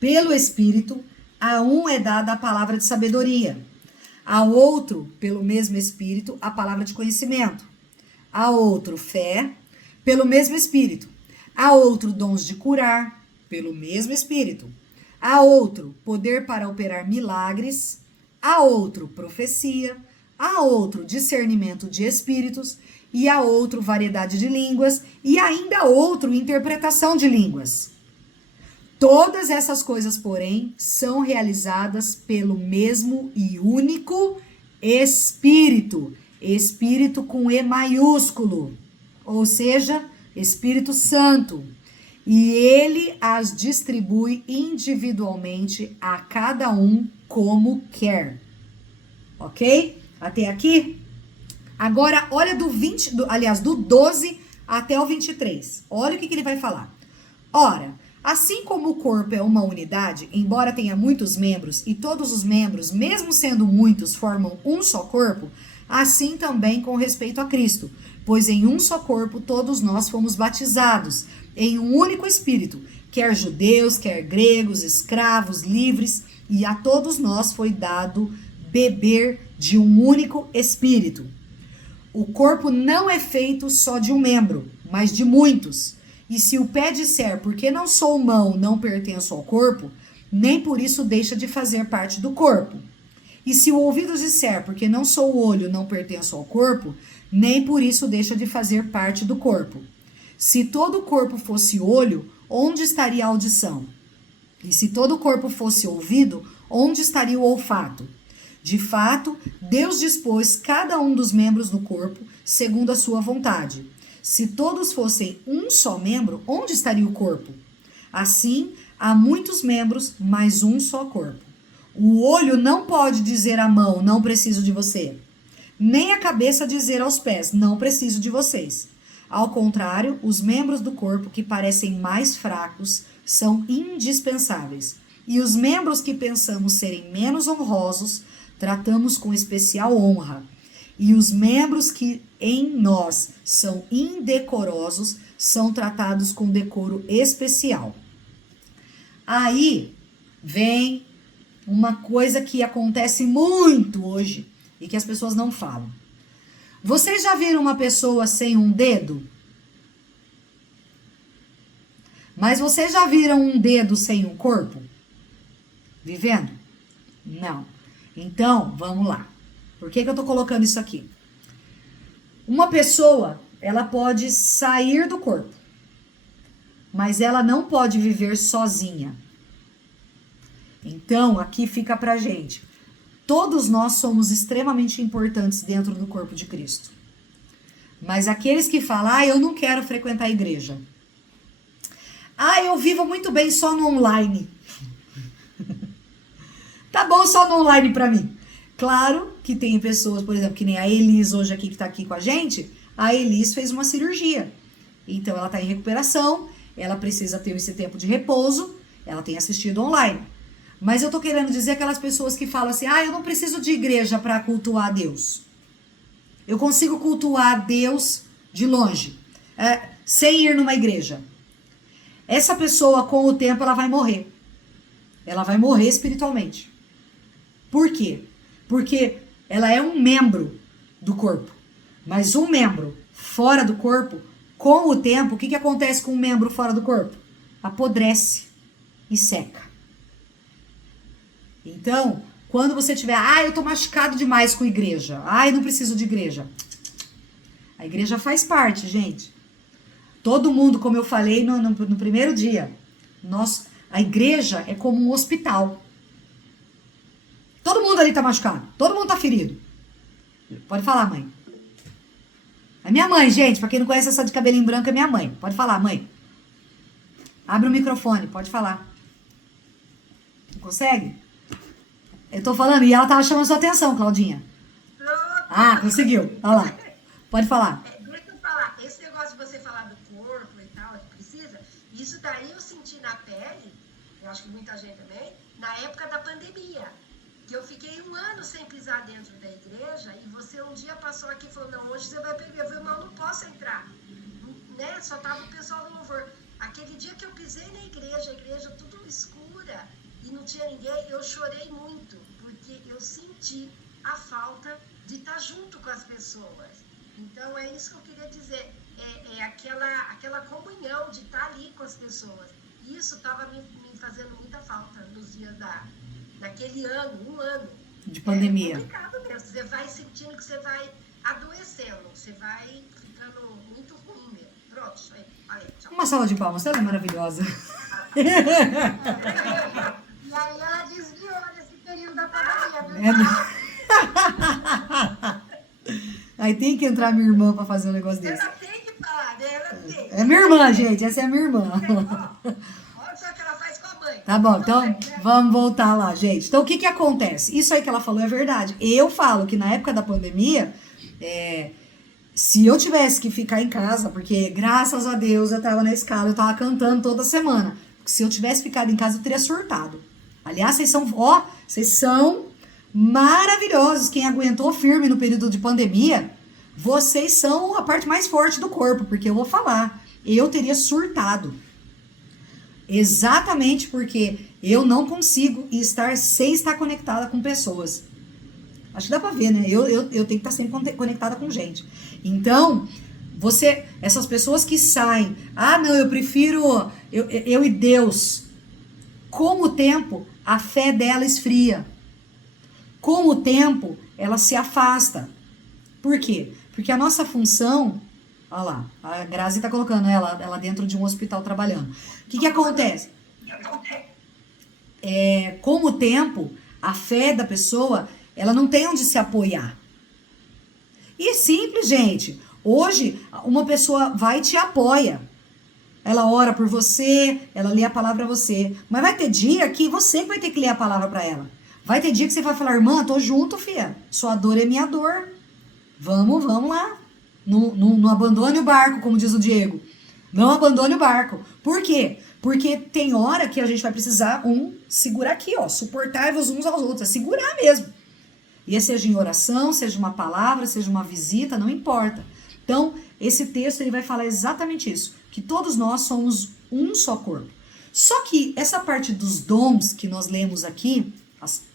Pelo Espírito, a um é dada a palavra de sabedoria. Ao outro, pelo mesmo Espírito, a palavra de conhecimento. A outro, fé, pelo mesmo Espírito. A outro, dons de curar, pelo mesmo Espírito. A outro, poder para operar milagres. A outro, profecia. A outro, discernimento de espíritos. E a outro, variedade de línguas. E ainda a outro, interpretação de línguas. Todas essas coisas, porém, são realizadas pelo mesmo e único Espírito. Espírito com E maiúsculo. Ou seja, Espírito Santo. E ele as distribui individualmente a cada um como quer. Ok? Até aqui? Agora, olha do 12 até o 23. Olha o que ele vai falar. Ora, assim como o corpo é uma unidade, embora tenha muitos membros, e todos os membros, mesmo sendo muitos, formam um só corpo, assim também com respeito a Cristo. Pois em um só corpo todos nós fomos batizados, em um único Espírito, quer judeus, quer gregos, escravos, livres, e a todos nós foi dado beber de um único Espírito. O corpo não é feito só de um membro, mas de muitos. E se o pé disser, porque não sou mão, não pertenço ao corpo, nem por isso deixa de fazer parte do corpo. E se o ouvido disser, porque não sou olho, não pertenço ao corpo, nem por isso deixa de fazer parte do corpo. Se todo o corpo fosse olho, onde estaria a audição? E se todo o corpo fosse ouvido, onde estaria o olfato? De fato, Deus dispôs cada um dos membros do corpo segundo a sua vontade. Se todos fossem um só membro, onde estaria o corpo? Assim, há muitos membros, mas um só corpo. O olho não pode dizer à mão, não preciso de você. Nem a cabeça dizer aos pés, não preciso de vocês. Ao contrário, os membros do corpo que parecem mais fracos são indispensáveis. E os membros que pensamos serem menos honrosos, tratamos com especial honra. E os membros que em nós são indecorosos, são tratados com decoro especial. Aí vem uma coisa que acontece muito hoje e que as pessoas não falam. Vocês já viram uma pessoa sem um dedo? Mas vocês já viram um dedo sem um corpo? Vivendo? Não. Então, vamos lá. Por que eu tô colocando isso aqui? Uma pessoa, ela pode sair do corpo, mas ela não pode viver sozinha. Então, aqui fica pra gente. Todos nós somos extremamente importantes dentro do corpo de Cristo. Mas aqueles que falam, eu não quero frequentar a igreja. Eu vivo muito bem só no online. Tá bom só no online pra mim. Claro que tem pessoas, por exemplo, que nem a Elis hoje aqui, que tá aqui com a gente. A Elis fez uma cirurgia. Então, ela tá em recuperação, ela precisa ter esse tempo de repouso, ela tem assistido online. Mas eu tô querendo dizer aquelas pessoas que falam assim, eu não preciso de igreja para cultuar a Deus. eu consigo cultuar Deus de longe, sem ir numa igreja. Essa pessoa, com o tempo, ela vai morrer. Ela vai morrer espiritualmente. Por quê? Porque ela é um membro do corpo. Mas um membro fora do corpo, com o tempo, o que acontece com um membro fora do corpo? Apodrece e seca. Então, quando você tiver, eu tô machucado demais com igreja. Eu não preciso de igreja. A igreja faz parte, gente. Todo mundo, como eu falei no primeiro dia, a igreja é como um hospital. Todo mundo ali tá machucado. Todo mundo tá ferido. Pode falar, mãe. É minha mãe, gente. Pra quem não conhece, essa de cabelinho branco é minha mãe. Pode falar, mãe. Abre o microfone, pode falar. Não consegue? Eu tô falando e ela tava chamando sua atenção, Claudinha. Conseguiu. Olha lá. Pode falar. Deixa eu falar. Esse negócio de você falar do corpo e tal, que precisa, isso daí eu senti na pele, eu acho que muita gente também, na época da pandemia. Que eu fiquei 1 ano sem pisar dentro da igreja e você um dia passou aqui e falou, não, hoje você vai beber. Eu falei, não posso entrar. Né? Só tava o pessoal do louvor. Aquele dia que eu pisei na igreja, a igreja tudo escura e não tinha ninguém, eu chorei muito, porque eu senti a falta de estar junto com as pessoas. Então é isso que eu queria dizer, é aquela comunhão de estar ali com as pessoas. Isso estava me fazendo muita falta nos dias daquele ano, 1 ano. De pandemia. É complicado mesmo, você vai sentindo que você vai adoecendo, você vai ficando muito ruim mesmo. Pronto, isso aí. Tchau. Uma salva de palmas, ela é maravilhosa. E aí ela desviou nesse período da pandemia. Aí tem que entrar minha irmã pra fazer um negócio desse. Ela tem que falar, né? Ela tem. É minha irmã, gente. Essa é a minha irmã. Olha só o que ela faz com a mãe. Tá bom, então vamos voltar lá, gente. Então o que acontece? Isso aí que ela falou é verdade. Eu falo que na época da pandemia, se eu tivesse que ficar em casa, porque graças a Deus eu tava na escala, eu tava cantando toda semana. Porque se eu tivesse ficado em casa, eu teria surtado. Aliás, vocês são maravilhosos. Quem aguentou firme no período de pandemia, vocês são a parte mais forte do corpo, porque eu vou falar, eu teria surtado. Exatamente porque eu não consigo estar sem estar conectada com pessoas. Acho que dá pra ver, né? Eu tenho que estar sempre conectada com gente. Então, essas pessoas que saem, não, eu prefiro eu e Deus. Com o tempo, a fé dela esfria. Com o tempo, ela se afasta. Por quê? Porque a nossa função, olha lá, a Grazi tá colocando ela dentro de um hospital trabalhando. O que acontece? Com o tempo, a fé da pessoa, ela não tem onde se apoiar. E é simples, gente. Hoje, uma pessoa vai e te apoia. Ela ora por você, ela lê a palavra pra você. Mas vai ter dia que você vai ter que ler a palavra pra ela. Vai ter dia que você vai falar, irmã, tô junto, filha. Sua dor é minha dor. Vamos lá. Não abandone o barco, como diz o Diego. Não abandone o barco. Por quê? Porque tem hora que a gente vai precisar segurar aqui, suportar-vos uns aos outros. É segurar mesmo. E seja em oração, seja uma palavra, seja uma visita, não importa. Então, esse texto ele vai falar exatamente isso. Que todos nós somos um só corpo. Só que essa parte dos dons que nós lemos aqui,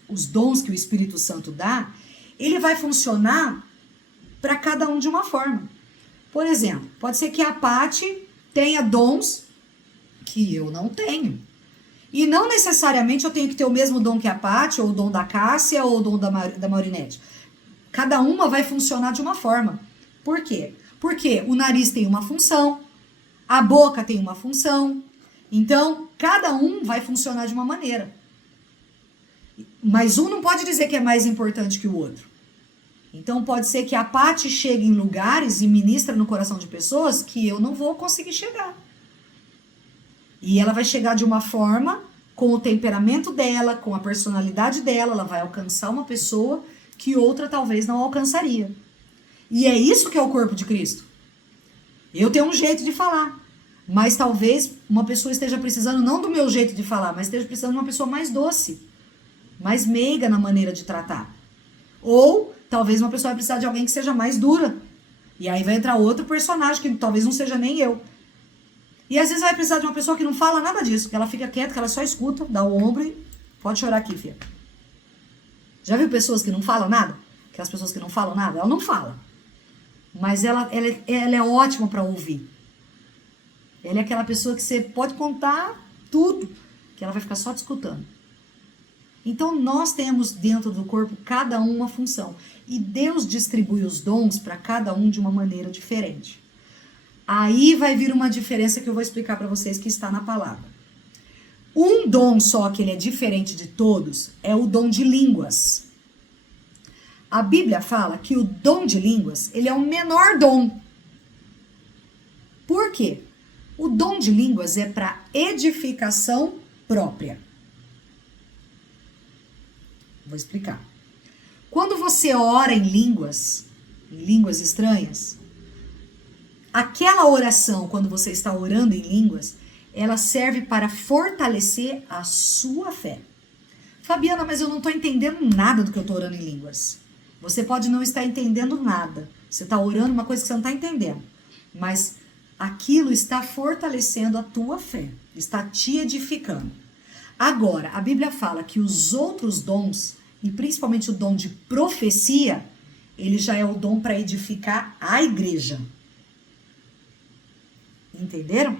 os dons que o Espírito Santo dá, ele vai funcionar para cada um de uma forma. Por exemplo, pode ser que a Paty tenha dons que eu não tenho. E não necessariamente eu tenho que ter o mesmo dom que a Paty, ou o dom da Cássia, ou o dom da Maurinete. Cada uma vai funcionar de uma forma. Por quê? Porque o nariz tem uma função, a boca tem uma função. Então, cada um vai funcionar de uma maneira. Mas um não pode dizer que é mais importante que o outro. Então, pode ser que a Paty chegue em lugares e ministra no coração de pessoas que eu não vou conseguir chegar. E ela vai chegar de uma forma, com o temperamento dela, com a personalidade dela, ela vai alcançar uma pessoa que outra talvez não alcançaria. E é isso que é o corpo de Cristo. Eu tenho um jeito de falar, mas talvez uma pessoa esteja precisando não do meu jeito de falar, mas esteja precisando de uma pessoa mais doce, mais meiga na maneira de tratar. Ou talvez uma pessoa vai precisar de alguém que seja mais dura. E aí vai entrar outro personagem que talvez não seja nem eu. E às vezes vai precisar de uma pessoa que não fala nada disso, que ela fica quieta, que ela só escuta, dá o ombro e pode chorar aqui, filha. Já viu pessoas que não falam nada? Aquelas pessoas que não falam nada? Ela não fala. Mas ela é ótima para ouvir. Ela é aquela pessoa que você pode contar tudo, que ela vai ficar só te escutando. Então, nós temos dentro do corpo cada um uma função. E Deus distribui os dons para cada um de uma maneira diferente. Aí vai vir uma diferença que eu vou explicar para vocês que está na palavra. Um dom só que ele é diferente de todos é o dom de línguas. A Bíblia fala que o dom de línguas, ele é o menor dom. Por quê? O dom de línguas é para edificação própria. Vou explicar. Quando você ora em línguas estranhas, aquela oração, quando você está orando em línguas, ela serve para fortalecer a sua fé. Fabiana, mas eu não estou entendendo nada do que eu estou orando em línguas. Você pode não estar entendendo nada. Você está orando uma coisa que você não está entendendo. Mas aquilo está fortalecendo a tua fé. Está te edificando. Agora, a Bíblia fala que os outros dons, e principalmente o dom de profecia, ele já é o dom para edificar a igreja. Entenderam?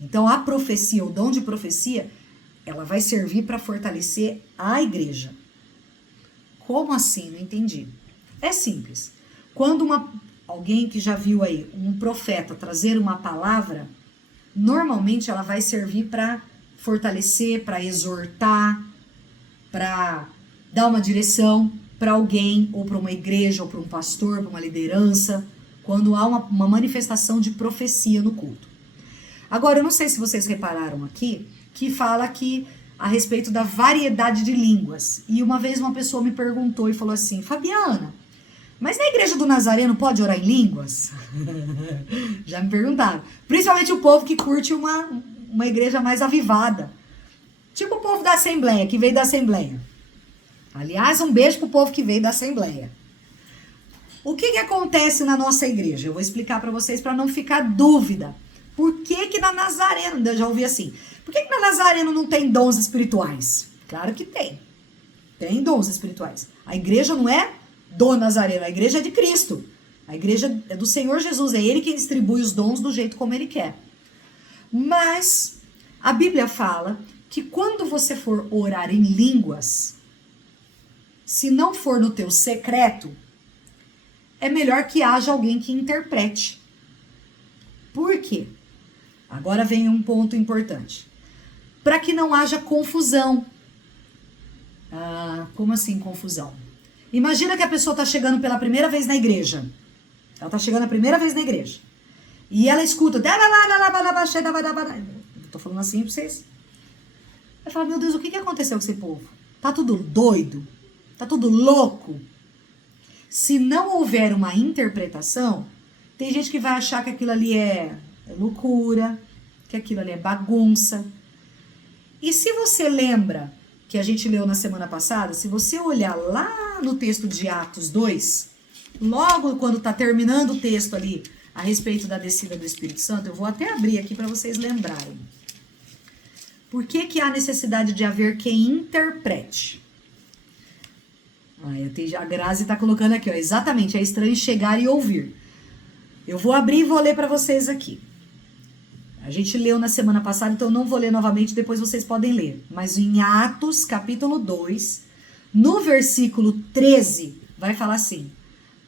Então, a profecia, o dom de profecia, ela vai servir para fortalecer a igreja. Como assim? Não entendi. É simples. Quando alguém que já viu aí, um profeta trazer uma palavra, normalmente ela vai servir para fortalecer, para exortar, para dar uma direção para alguém, ou para uma igreja, ou para um pastor, para uma liderança, quando há uma manifestação de profecia no culto. Agora, eu não sei se vocês repararam aqui, que fala aqui a respeito da variedade de línguas. E uma vez uma pessoa me perguntou e falou assim, Fabiana, mas na igreja do Nazareno pode orar em línguas? Já me perguntaram. Principalmente o povo que curte uma igreja mais avivada. Tipo o povo da Assembleia, que veio da Assembleia. Aliás, um beijo pro povo que veio da Assembleia. O que acontece na nossa igreja? Eu vou explicar para vocês para não ficar dúvida. Por que na Nazareno, eu já ouvi assim, por que na Nazareno não tem dons espirituais? Claro que tem. Tem dons espirituais. A igreja não é do Nazareno, a igreja é de Cristo. A igreja é do Senhor Jesus, é Ele quem distribui os dons do jeito como Ele quer. Mas a Bíblia fala que quando você for orar em línguas, se não for no teu secreto, é melhor que haja alguém que interprete. Por quê? Agora vem um ponto importante. Para que não haja confusão. Como assim confusão? Imagina que a pessoa está chegando pela primeira vez na igreja. Ela está chegando a primeira vez na igreja. E ela escuta. Estou falando assim para vocês. Ela fala, meu Deus, o que aconteceu com esse povo? Tá tudo doido? Tá tudo louco? Se não houver uma interpretação, tem gente que vai achar que aquilo ali é loucura, que aquilo ali é bagunça. E se você lembra que a gente leu na semana passada, se você olhar lá no texto de Atos 2, logo quando está terminando o texto ali a respeito da descida do Espírito Santo, eu vou até abrir aqui para vocês lembrarem. Por que há necessidade de haver quem interprete? A Grazi está colocando aqui, ó, exatamente, é estranho chegar e ouvir. Eu vou abrir e vou ler para vocês aqui. A gente leu na semana passada, então eu não vou ler novamente, depois vocês podem ler. Mas em Atos, capítulo 2, no versículo 13, vai falar assim: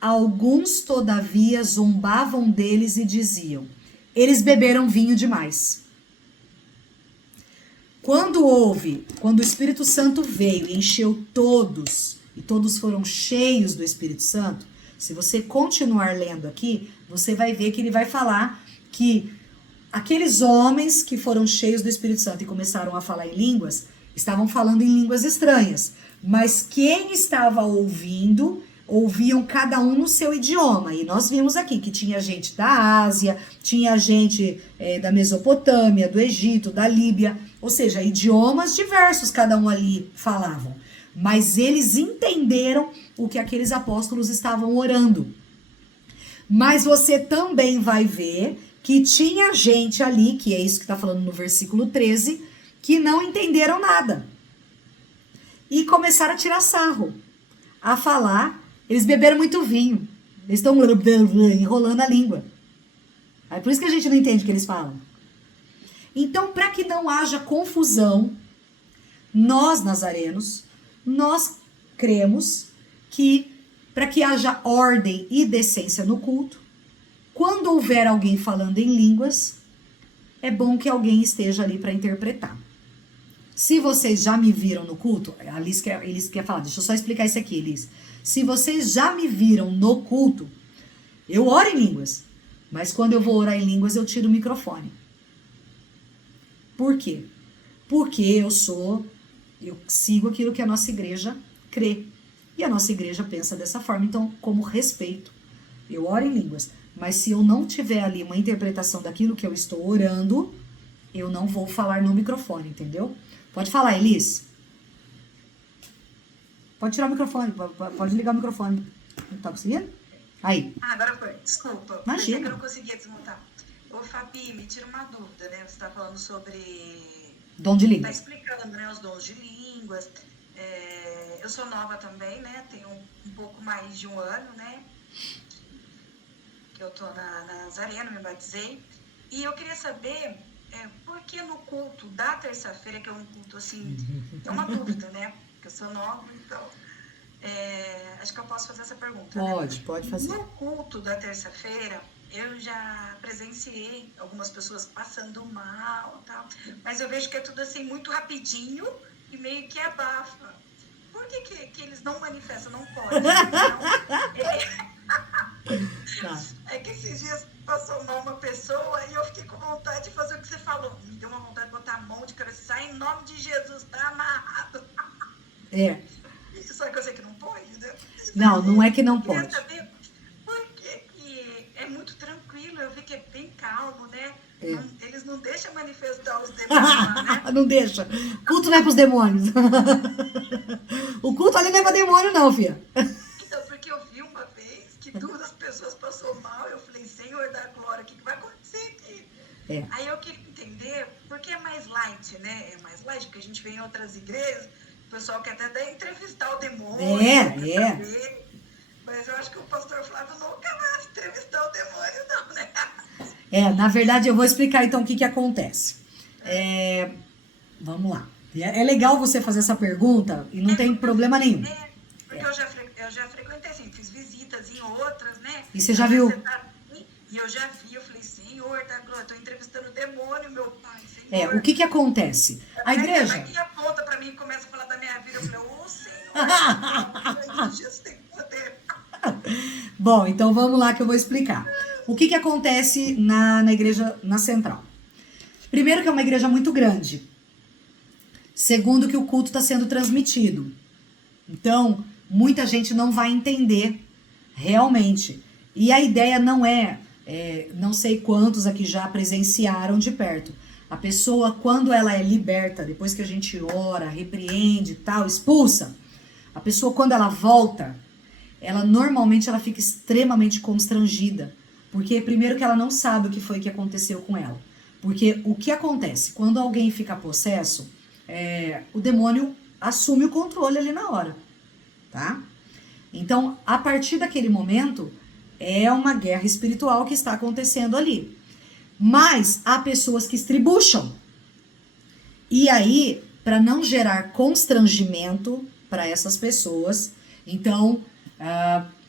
alguns, todavia, zombavam deles e diziam, eles beberam vinho demais. Quando o Espírito Santo veio e encheu todos, e todos foram cheios do Espírito Santo, se você continuar lendo aqui, você vai ver que ele vai falar que aqueles homens que foram cheios do Espírito Santo e começaram a falar em línguas, estavam falando em línguas estranhas. Mas quem estava ouvindo, ouviam cada um no seu idioma. E nós vimos aqui que tinha gente da Ásia, tinha gente da Mesopotâmia, do Egito, da Líbia. Ou seja, idiomas diversos cada um ali falavam. Mas eles entenderam o que aqueles apóstolos estavam orando. Mas você também vai ver que tinha gente ali, que é isso que está falando no versículo 13, que não entenderam nada. E começaram a tirar sarro, a falar. Eles beberam muito vinho. Eles estão enrolando a língua. É por isso que a gente não entende o que eles falam. Então, para que não haja confusão, nós, nazarenos, nós cremos que, para que haja ordem e decência no culto, quando houver alguém falando em línguas, é bom que alguém esteja ali para interpretar. Se vocês já me viram no culto, a Liz quer falar, deixa eu só explicar isso aqui, Liz. Se vocês já me viram no culto, eu oro em línguas, mas quando eu vou orar em línguas, eu tiro o microfone. Por quê? Porque eu sigo aquilo que a nossa igreja crê. E a nossa igreja pensa dessa forma. Então, como respeito, eu oro em línguas. Mas se eu não tiver ali uma interpretação daquilo que eu estou orando, eu não vou falar no microfone, entendeu? Pode falar, Elis. Pode tirar o microfone, pode ligar o microfone. Não tá conseguindo? Aí. Agora foi. Desculpa. Imagina. Que eu não conseguia desmontar. Ô, Fabi, me tira uma dúvida, né? Você tá falando sobre... Dom de língua. Tá explicando, né, os dons de línguas. Eu sou nova também, né? Tenho um pouco mais de um ano, né? Que eu tô na Nazareno, me batizei. E eu queria saber por que no culto da terça-feira, que é um culto assim, é uma dúvida, né? Porque eu sou nova, então... acho que eu posso fazer essa pergunta. Pode fazer. No culto da terça-feira, eu já presenciei algumas pessoas passando mal e tal, mas eu vejo que é tudo assim muito rapidinho e meio que abafa. Por que eles não manifestam? Não pode. É que esses dias passou mal uma pessoa e eu fiquei com vontade de fazer o que você falou. Me deu uma vontade de botar a mão de cabeça e sair em nome de Jesus, tá amarrado. Só que eu sei que não pode, né? Não é que não pode. Eu queria saber por que é muito tranquilo, eu vi que é bem calmo, né? Eles não deixam manifestar os demônios lá, né? Não deixa. Culto não é pros demônios. O culto ali não é pra demônio, não, filha. Então, porque eu vi uma vez que 2 pessoas passou mal, eu falei, Senhor da glória, o que vai acontecer aqui? Aí eu queria entender, porque é mais light, né? É mais light, porque a gente vê em outras igrejas, o pessoal quer até entrevistar o demônio. Saber, mas eu acho que o pastor Flávio nunca vai entrevistar o demônio, não, né? Na verdade, eu vou explicar então o que acontece. Vamos lá. É legal você fazer essa pergunta e não tem problema nenhum. Porque eu já frequentei, assim, fiz visitas em outras, né? E você já viu? E eu já vi, eu falei, Senhor da glória, tô entrevistando o demônio, meu pai, Senhor. O que acontece? A igreja... Aí aponta pra mim e começa a falar da minha vida, eu falei, Senhor, Jesus tem poder. Bom, então vamos lá que eu vou explicar. O que acontece na igreja, na central? Primeiro que é uma igreja muito grande. Segundo que o culto está sendo transmitido. Então, muita gente não vai entender realmente. E a ideia não não sei quantos aqui já presenciaram de perto. A pessoa, quando ela é liberta, depois que a gente ora, repreende e tal, expulsa, a pessoa, quando ela volta, ela normalmente fica extremamente constrangida. Porque, primeiro, que ela não sabe o que foi que aconteceu com ela. Porque o que acontece? Quando alguém fica possesso, o demônio assume o controle ali na hora, tá? Então, a partir daquele momento, é uma guerra espiritual que está acontecendo ali. Mas há pessoas que estribucham. E aí, para não gerar constrangimento para essas pessoas, então,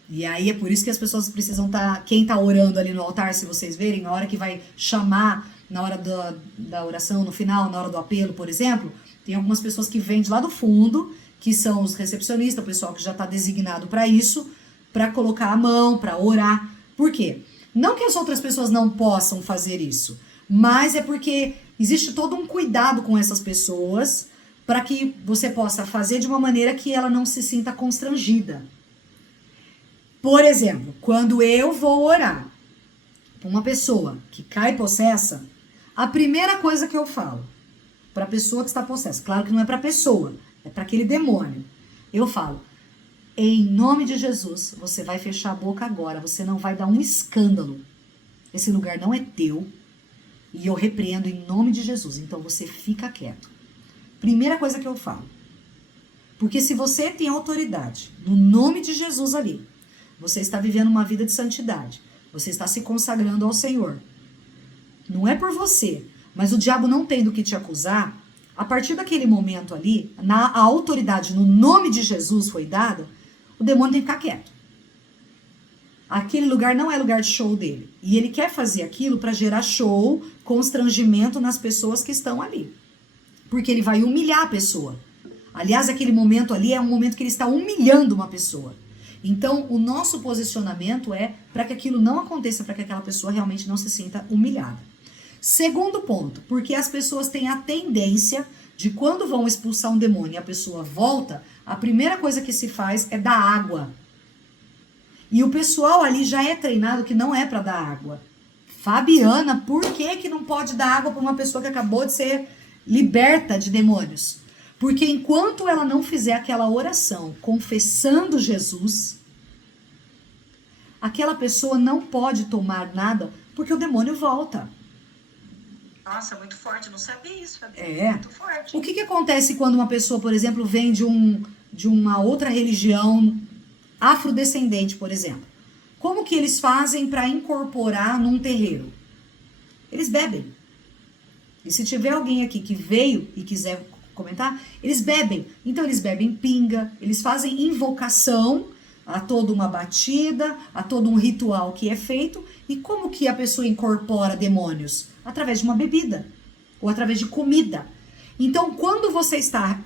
e aí é por isso que as pessoas precisam quem tá orando ali no altar, se vocês verem, na hora que vai chamar, na hora da oração, no final, na hora do apelo, por exemplo, tem algumas pessoas que vêm de lá do fundo, que são os recepcionistas, o pessoal que já está designado para isso, para colocar a mão, para orar. Por quê? Não que as outras pessoas não possam fazer isso, mas é porque existe todo um cuidado com essas pessoas para que você possa fazer de uma maneira que ela não se sinta constrangida. Por exemplo, quando eu vou orar para uma pessoa que cai possessa, a primeira coisa que eu falo para a pessoa que está possessa, claro que não é para a pessoa, é para aquele demônio. Eu falo, em nome de Jesus, você vai fechar a boca agora, você não vai dar um escândalo. Esse lugar não é teu. E eu repreendo em nome de Jesus. Então você fica quieto. Primeira coisa que eu falo. Porque se você tem autoridade, no nome de Jesus ali, você está vivendo uma vida de santidade, você está se consagrando ao Senhor. Não é por você, mas o diabo não tem do que te acusar. A partir daquele momento ali, a autoridade no nome de Jesus foi dada, o demônio tem que ficar quieto. Aquele lugar não é lugar de show dele. E ele quer fazer aquilo para gerar show, constrangimento nas pessoas que estão ali. Porque ele vai humilhar a pessoa. Aliás, aquele momento ali é um momento que ele está humilhando uma pessoa. Então, o nosso posicionamento é para que aquilo não aconteça, para que aquela pessoa realmente não se sinta humilhada. Segundo ponto, porque as pessoas têm a tendência de quando vão expulsar um demônio e a pessoa volta, a primeira coisa que se faz é dar água. E o pessoal ali já é treinado que não é para dar água. Fabiana, por que não pode dar água para uma pessoa que acabou de ser liberta de demônios? Porque enquanto ela não fizer aquela oração confessando Jesus, aquela pessoa não pode tomar nada porque o demônio volta. Nossa, muito forte. Eu não sabia isso, Fabiana. É. Muito forte. O que acontece quando uma pessoa, por exemplo, vem de uma outra religião afrodescendente, por exemplo? Como que eles fazem para incorporar num terreiro? Eles bebem. E se tiver alguém aqui que veio e quiser comentar, eles bebem. Então eles bebem pinga, eles fazem invocação a toda uma batida, a todo um ritual que é feito. E como que a pessoa incorpora demônios? Através de uma bebida ou através de comida. Então, quando você está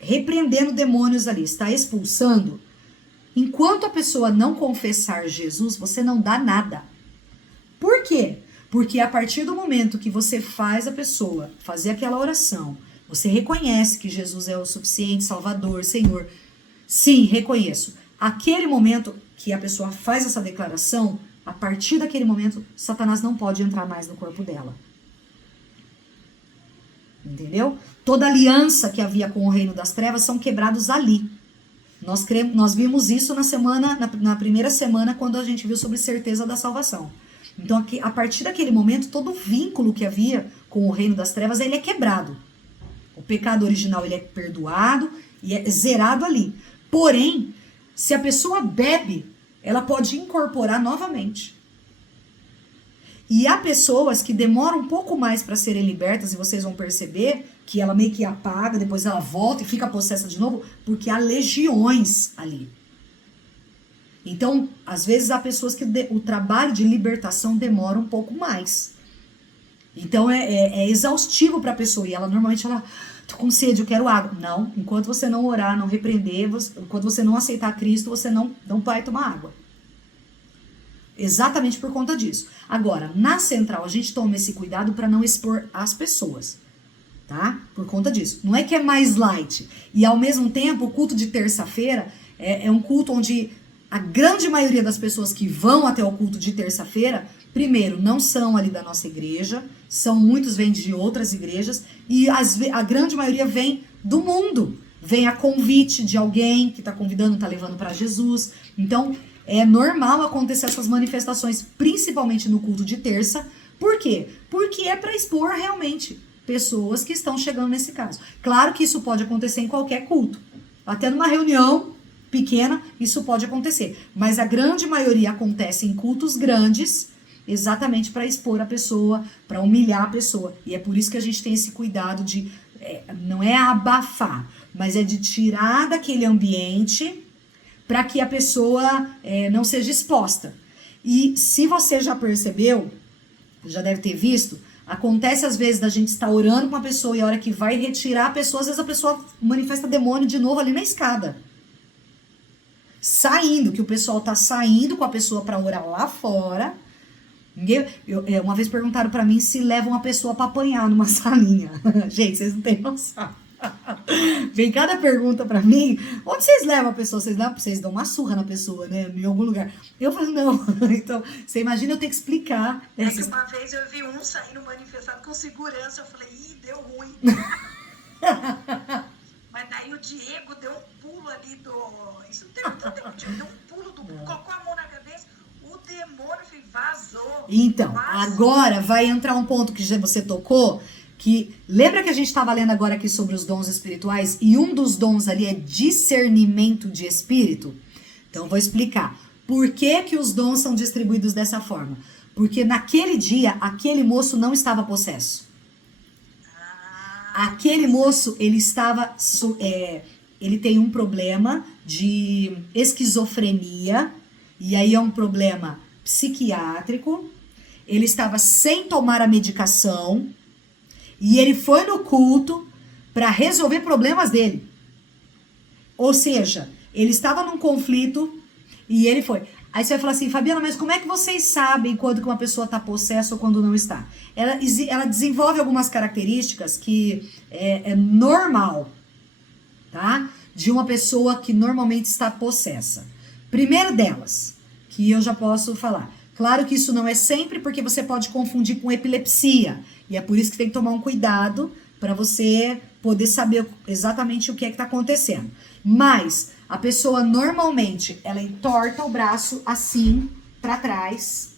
repreendendo demônios ali, está expulsando, enquanto a pessoa não confessar Jesus, você não dá nada. Por quê? Porque a partir do momento que você faz a pessoa fazer aquela oração, você reconhece que Jesus é o suficiente Salvador, Senhor. Sim, reconheço. Aquele momento que a pessoa faz essa declaração, a partir daquele momento, Satanás não pode entrar mais no corpo dela. Entendeu? Toda aliança que havia com o reino das trevas são quebrados ali. Nós vimos isso na primeira semana, quando a gente viu sobre certeza da salvação. Então, a partir daquele momento, todo o vínculo que havia com o reino das trevas, ele é quebrado. O pecado original, ele é perdoado e é zerado ali. Porém, se a pessoa bebe, ela pode incorporar novamente. E há pessoas que demoram um pouco mais para serem libertas, e vocês vão perceber que ela meio que apaga, depois ela volta e fica possessa de novo, porque há legiões ali. Então, às vezes há pessoas que o trabalho de libertação demora um pouco mais. Então é exaustivo para a pessoa, e ela normalmente tô com sede, eu quero água. Não, enquanto você não orar, não repreender, enquanto você não aceitar Cristo, você não vai tomar água. Exatamente por conta disso. Agora, na central, a gente toma esse cuidado para não expor as pessoas, tá? Por conta disso. Não é que é mais light. E, ao mesmo tempo, o culto de terça-feira é um culto onde a grande maioria das pessoas que vão até o culto de terça-feira, primeiro, não são ali da nossa igreja, muitos vêm de outras igrejas, e a grande maioria vem do mundo. Vem a convite de alguém que está convidando, está levando para Jesus. Então, é normal acontecer essas manifestações, principalmente no culto de terça. Por quê? Porque é para expor realmente pessoas que estão chegando nesse caso. Claro que isso pode acontecer em qualquer culto. Até numa reunião pequena, isso pode acontecer. Mas a grande maioria acontece em cultos grandes, exatamente para expor a pessoa, para humilhar a pessoa. E é por isso que a gente tem esse cuidado de, não é abafar, mas é de tirar daquele ambiente para que a pessoa não seja exposta. E se você já percebeu, já deve ter visto, acontece às vezes da gente estar orando com uma pessoa e a hora que vai retirar a pessoa, às vezes a pessoa manifesta demônio de novo ali na escada. Saindo, que o pessoal tá saindo com a pessoa para orar lá fora. Uma vez perguntaram para mim se levam a pessoa para apanhar numa salinha. Gente, vocês não têm noção. Vem cada pergunta pra mim. Onde vocês levam a pessoa? Vocês dão uma surra na pessoa, né? Em algum lugar. Eu falo, não. Então, você imagina eu ter que explicar. É que uma vez eu vi um saindo manifestado com segurança. Eu falei, ih, deu ruim. Mas daí o Diego deu um pulo ali do... Isso não teve tanto tempo, Diego deu um pulo do... Colocou a mão na cabeça, o demônio vazou. Então, Vazou. agora vai entrar um ponto que já você tocou, que lembra que a gente estava lendo agora aqui sobre os dons espirituais, e um dos dons ali é discernimento de espírito? Então, eu vou explicar. Por que que os dons são distribuídos dessa forma? Porque naquele dia, aquele moço não estava possesso. Aquele moço, ele estava... ele tem um problema de esquizofrenia, e aí é um problema psiquiátrico. Ele estava sem tomar a medicação, e ele foi no culto para resolver problemas dele. Ou seja, ele estava num conflito e ele foi. Aí você vai falar assim, Fabiana, mas como é que vocês sabem quando que uma pessoa está possessa ou quando não está? Ela desenvolve algumas características que é normal, tá? De uma pessoa que normalmente está possessa. Primeiro delas, que eu já posso falar. Claro que isso não é sempre, porque você pode confundir com epilepsia. E é por isso que tem que tomar um cuidado para você poder saber exatamente o que é que está acontecendo. Mas a pessoa normalmente, ela entorta o braço assim para trás.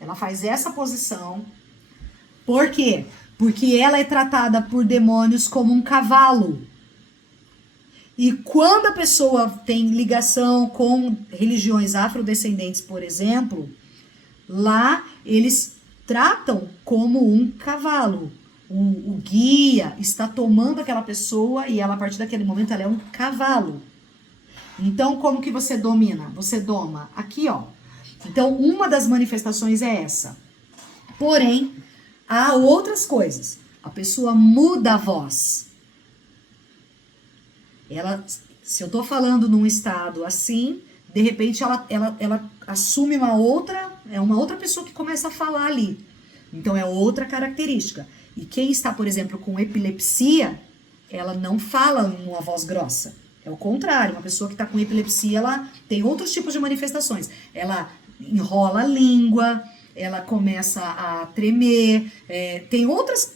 Ela faz essa posição. Por quê? Porque ela é tratada por demônios como um cavalo. E quando a pessoa tem ligação com religiões afrodescendentes, por exemplo, lá eles tratam como um cavalo. O guia está tomando aquela pessoa e ela, a partir daquele momento, ela é um cavalo. Então, como que você domina? Você doma aqui, ó. Então, uma das manifestações é essa. Porém, há outras coisas. A pessoa muda a voz. Se eu tô falando num estado assim, de repente ela assume uma outra pessoa que começa a falar ali. Então, é outra característica. E quem está, por exemplo, com epilepsia, ela não fala uma voz grossa. É o contrário, uma pessoa que está com epilepsia, ela tem outros tipos de manifestações. Ela enrola a língua, ela começa a tremer, tem outras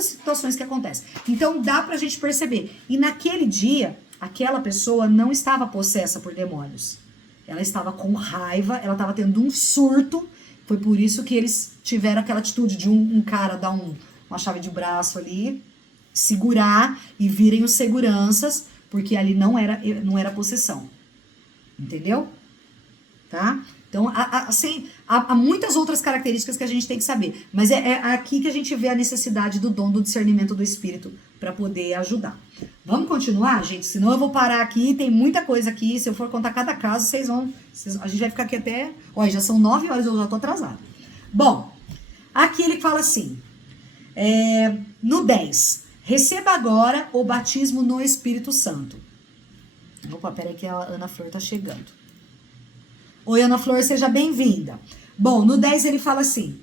situações que acontecem. Então, dá pra gente perceber. E naquele dia, aquela pessoa não estava possessa por demônios. Ela estava com raiva, ela estava tendo um surto. Foi por isso que eles tiveram aquela atitude de um cara dar uma chave de braço ali, segurar e virem os seguranças, porque ali não era possessão. Entendeu? Tá? Então, assim, há muitas outras características que a gente tem que saber. Mas é aqui que a gente vê a necessidade do dom do discernimento do espírito para poder ajudar. Vamos continuar, gente? Senão eu vou parar aqui, tem muita coisa aqui. Se eu for contar cada caso, a gente vai ficar aqui até... Olha, já são 9 horas, eu já tô atrasada. Bom, aqui ele fala assim, no 10, receba agora o batismo no Espírito Santo. Opa, peraí que a Ana Flor tá chegando. Oi, Ana Flor, seja bem-vinda. Bom, no 10 ele fala assim,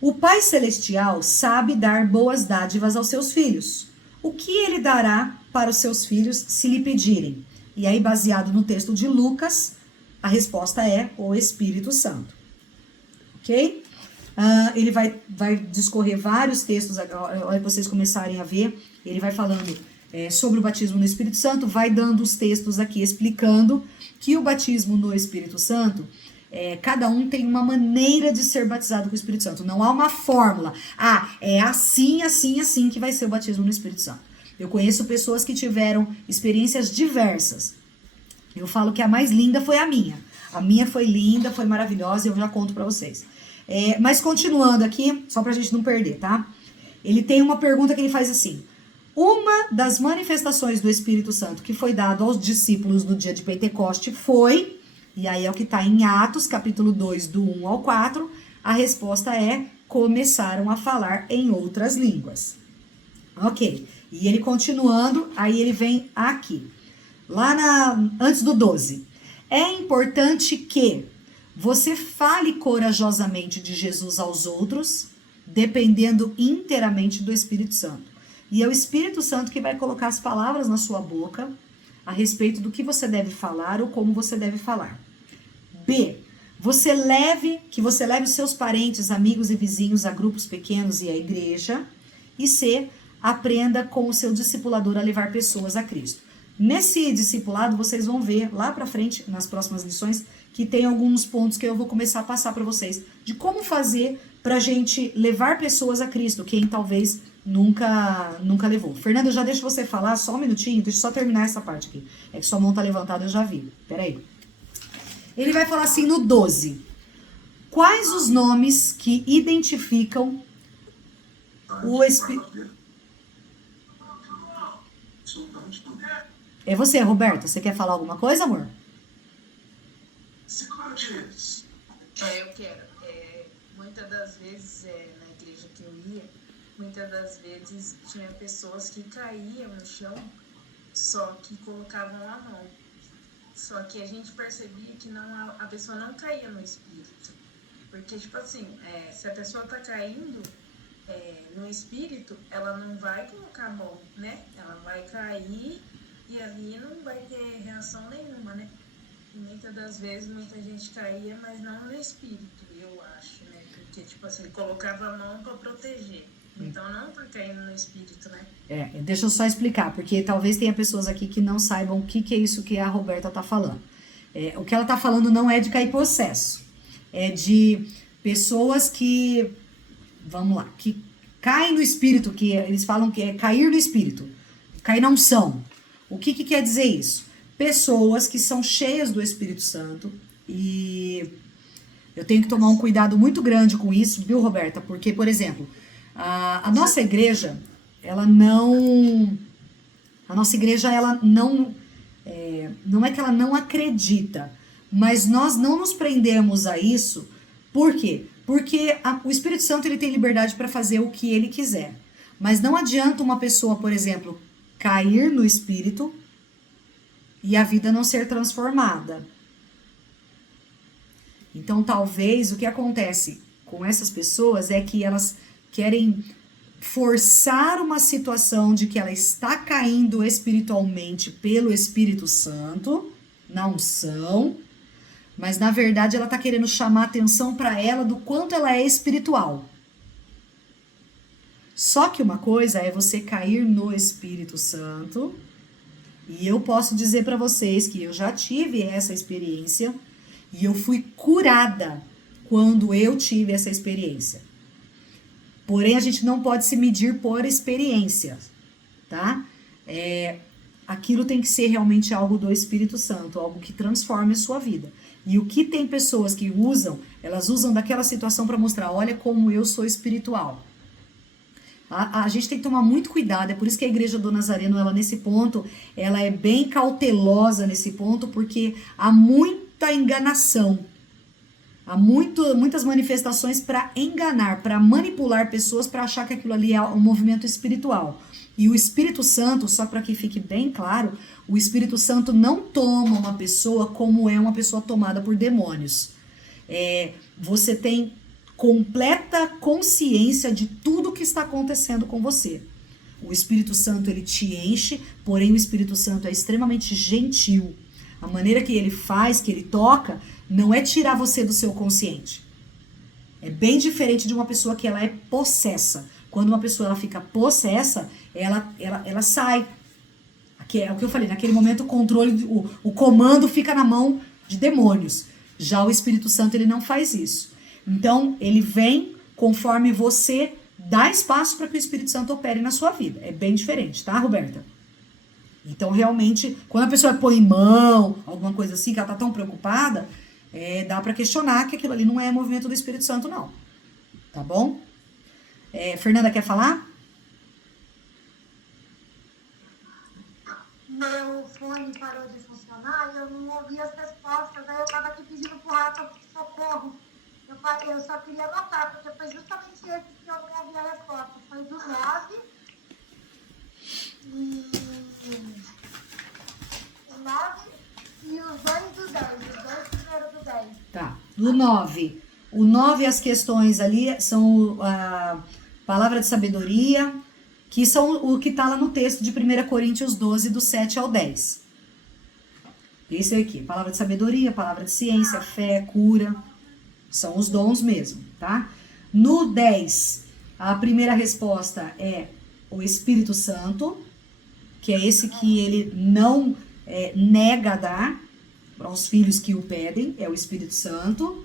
o Pai Celestial sabe dar boas dádivas aos seus filhos. O que ele dará para os seus filhos se lhe pedirem? E aí, baseado no texto de Lucas, a resposta é o Espírito Santo. Ok? Ele vai discorrer vários textos, olha que vocês começarem a ver, ele vai falando sobre o batismo no Espírito Santo, vai dando os textos aqui explicando que o batismo no Espírito Santo, cada um tem uma maneira de ser batizado com o Espírito Santo. Não há uma fórmula. É assim, assim, assim que vai ser o batismo no Espírito Santo. Eu conheço pessoas que tiveram experiências diversas. Eu falo que a mais linda foi a minha. A minha foi linda, foi maravilhosa e eu já conto pra vocês. Mas continuando aqui, só pra gente não perder, tá? Ele tem uma pergunta que ele faz assim. Uma das manifestações do Espírito Santo que foi dado aos discípulos no dia de Pentecoste foi, e aí é o que está em Atos, capítulo 2, do 1 ao 4, a resposta é, começaram a falar em outras línguas. Ok, e ele continuando, aí ele vem aqui, antes do 12. É importante que você fale corajosamente de Jesus aos outros, dependendo inteiramente do Espírito Santo. E é o Espírito Santo que vai colocar as palavras na sua boca a respeito do que você deve falar ou como você deve falar. B. Que você leve os seus parentes, amigos e vizinhos a grupos pequenos e à igreja. E C. aprenda com o seu discipulador a levar pessoas a Cristo. Nesse discipulado, vocês vão ver lá pra frente, nas próximas lições, que tem alguns pontos que eu vou começar a passar para vocês, de como fazer pra gente levar pessoas a Cristo, quem talvez nunca levou. Fernanda, eu já deixo você falar, só um minutinho, deixa eu só terminar essa parte aqui. É que sua mão tá levantada, eu já vi. Peraí. Ele vai falar assim no 12. Quais os nomes que identificam o Espírito... É você, Roberta. Você quer falar alguma coisa, amor? Eu quero. Muitas das vezes, na igreja que eu ia, muitas das vezes tinha pessoas que caíam no chão, só que colocavam a mão. Só que a gente percebia que a pessoa não caía no espírito. Porque, tipo assim, se a pessoa tá caindo no espírito, ela não vai colocar a mão, né? Ela vai cair e ali não vai ter reação nenhuma, né? E muitas das vezes, muita gente caía, mas não no espírito, eu acho, né? Porque, tipo assim, colocava a mão para proteger. Então, não por cair no espírito, né? Deixa eu só explicar, porque talvez tenha pessoas aqui que não saibam o que é isso que a Roberta tá falando. O que ela tá falando não é de cair possesso. É de pessoas que, vamos lá, que caem no espírito, que eles falam que é cair no espírito, cair na unção. O que quer dizer isso? Pessoas que são cheias do Espírito Santo, e eu tenho que tomar um cuidado muito grande com isso, viu, Roberta? Porque, por exemplo, a nossa igreja, ela não é que ela não acredita, mas nós não nos prendemos a isso. Por quê? Porque o Espírito Santo ele tem liberdade para fazer o que ele quiser. Mas não adianta uma pessoa, por exemplo, cair no Espírito e a vida não ser transformada. Então, talvez, o que acontece com essas pessoas é que elas querem forçar uma situação de que ela está caindo espiritualmente pelo Espírito Santo, na unção, mas na verdade ela está querendo chamar atenção para ela do quanto ela é espiritual. Só que uma coisa é você cair no Espírito Santo, e eu posso dizer para vocês que eu já tive essa experiência e eu fui curada quando eu tive essa experiência. Porém, a gente não pode se medir por experiência, tá? Aquilo tem que ser realmente algo do Espírito Santo, algo que transforme a sua vida. E o que tem pessoas que usam, elas usam daquela situação para mostrar, olha como eu sou espiritual. A gente tem que tomar muito cuidado, é por isso que a Igreja do Nazareno, ela nesse ponto, ela é bem cautelosa nesse ponto, porque há muita enganação. Há muitas manifestações para enganar, para manipular pessoas para achar que aquilo ali é um movimento espiritual. E o Espírito Santo, só para que fique bem claro, o Espírito Santo não toma uma pessoa como é uma pessoa tomada por demônios. Você tem completa consciência de tudo que está acontecendo com você. O Espírito Santo, ele te enche, porém o Espírito Santo é extremamente gentil. A maneira que ele faz, que ele toca, não é tirar você do seu consciente. É bem diferente de uma pessoa que ela é possessa. Quando uma pessoa ela fica possessa, ela sai. É o que eu falei, naquele momento o controle, o comando fica na mão de demônios. Já o Espírito Santo, ele não faz isso. Então, ele vem conforme você dá espaço para que o Espírito Santo opere na sua vida. É bem diferente, tá, Roberta? Então, realmente, quando a pessoa põe mão, alguma coisa assim, que ela tá tão preocupada, dá para questionar que aquilo ali não é movimento do Espírito Santo, não. Tá bom? Fernanda, quer falar? Meu fone parou de funcionar e eu não ouvi as respostas. Aí eu tava aqui pedindo pro Rafa socorro. Eu só queria anotar, porque foi justamente esse que eu não ouvi a resposta. Foi do 9 e os dois do 10. Os dois primeiros do 10. Tá. Do 9. O 9, as questões ali são a palavra de sabedoria, que são o que está lá no texto de 1 Coríntios 12, do 7 ao 10. Esse aqui, palavra de sabedoria, palavra de ciência, fé, cura, são os dons mesmo, tá? No 10, a primeira resposta é o Espírito Santo, que é esse que ele não nega a dar para os filhos que o pedem, é o Espírito Santo.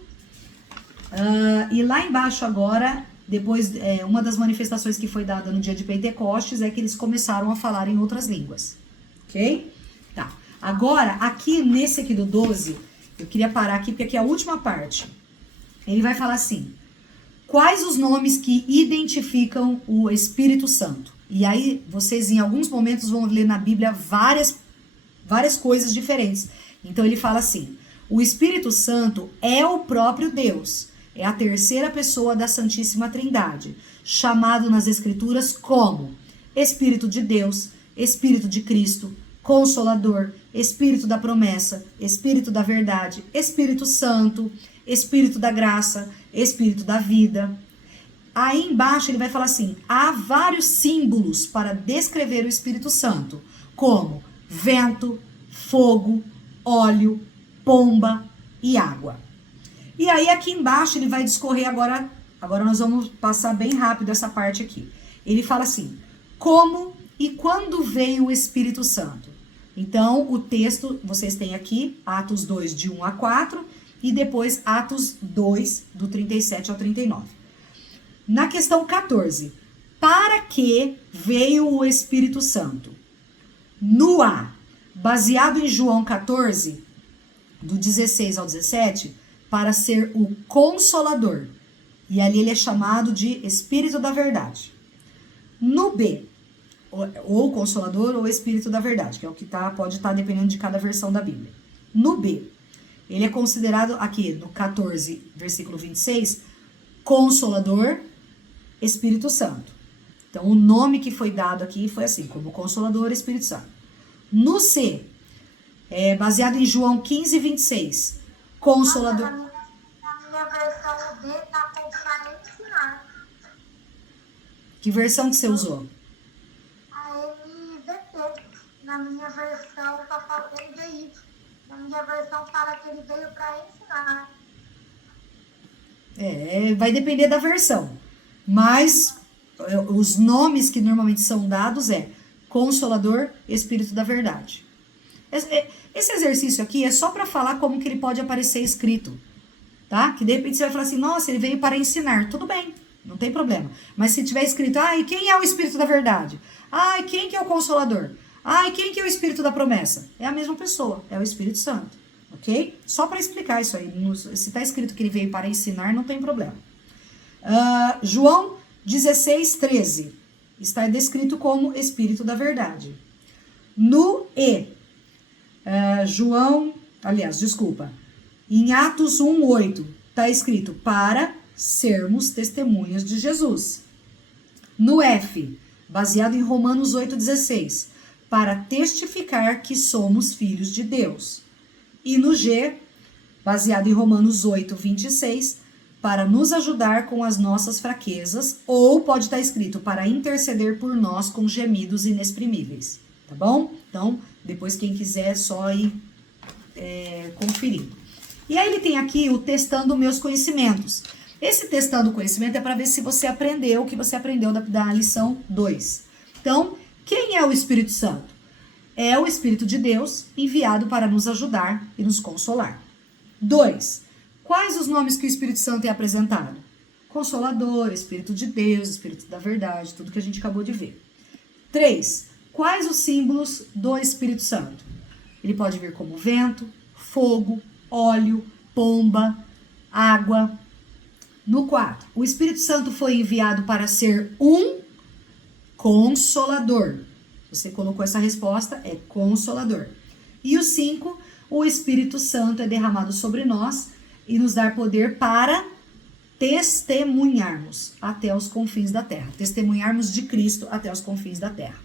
E lá embaixo agora, depois, uma das manifestações que foi dada no dia de Pentecostes é que eles começaram a falar em outras línguas. Ok? Tá. Agora, aqui nesse aqui do 12, eu queria parar aqui, porque aqui é a última parte. Ele vai falar assim: quais os nomes que identificam o Espírito Santo? E aí, vocês em alguns momentos vão ler na Bíblia várias coisas diferentes. Então, ele fala assim: o Espírito Santo é o próprio Deus. É a terceira pessoa da Santíssima Trindade, chamado nas Escrituras como Espírito de Deus, Espírito de Cristo, Consolador, Espírito da promessa, Espírito da verdade, Espírito Santo, Espírito da graça, Espírito da vida. Aí embaixo ele vai falar assim: há vários símbolos para descrever o Espírito Santo, como vento, fogo, óleo, pomba e água. E aí aqui embaixo ele vai discorrer agora nós vamos passar bem rápido essa parte aqui. Ele fala assim: como e quando veio o Espírito Santo? Então o texto vocês têm aqui, Atos 2 de 1 a 4 e depois Atos 2 do 37 ao 39. Na questão 14, para que veio o Espírito Santo? No A, baseado em João 14, do 16 ao 17, para ser o Consolador. E ali ele é chamado de Espírito da Verdade. No B, ou Consolador ou Espírito da Verdade, que é o que pode estar dependendo de cada versão da Bíblia. No B, ele é considerado aqui no 14, versículo 26, Consolador, Espírito Santo. Então, o nome que foi dado aqui foi assim, como Consolador, Espírito Santo. No C, baseado em João 15, 26, Consolador. Na minha versão, o D tá com para ensinar. Que versão que você usou? A NVT. Na minha versão, tá falando NVI. Na minha versão, fala que ele veio para ensinar. Vai depender da versão. Mas os nomes que normalmente são dados Consolador, Espírito da Verdade. Esse exercício aqui é só para falar como que ele pode aparecer escrito, tá? Que de repente você vai falar assim: nossa, ele veio para ensinar. Tudo bem, não tem problema. Mas se tiver escrito: e quem é o Espírito da Verdade? Quem que é o Consolador? E quem que é o Espírito da promessa? É a mesma pessoa, é o Espírito Santo, ok? Só para explicar isso aí. Se está escrito que ele veio para ensinar, não tem problema. João 16, 13 está descrito como Espírito da Verdade. No E, em Atos 1, 8, está escrito para sermos testemunhas de Jesus. No F, baseado em Romanos 8, 16, para testificar que somos filhos de Deus. E no G, baseado em Romanos 8, 26, para nos ajudar com as nossas fraquezas, ou pode estar escrito para interceder por nós com gemidos inexprimíveis, tá bom? Então, depois quem quiser é só ir conferindo. E aí ele tem aqui o testando meus conhecimentos. Esse testando conhecimento é para ver se você aprendeu o que você aprendeu da lição 2. Então, quem é o Espírito Santo? É o Espírito de Deus enviado para nos ajudar e nos consolar. 2. Quais os nomes que o Espírito Santo é apresentado? Consolador, Espírito de Deus, Espírito da Verdade, tudo que a gente acabou de ver. 3. Quais os símbolos do Espírito Santo? Ele pode vir como vento, fogo, óleo, pomba, água. No 4, o Espírito Santo foi enviado para ser um consolador. Você colocou essa resposta, é consolador. E o 5, o Espírito Santo é derramado sobre nós e nos dar poder para testemunharmos até os confins da terra. Testemunharmos de Cristo até os confins da terra.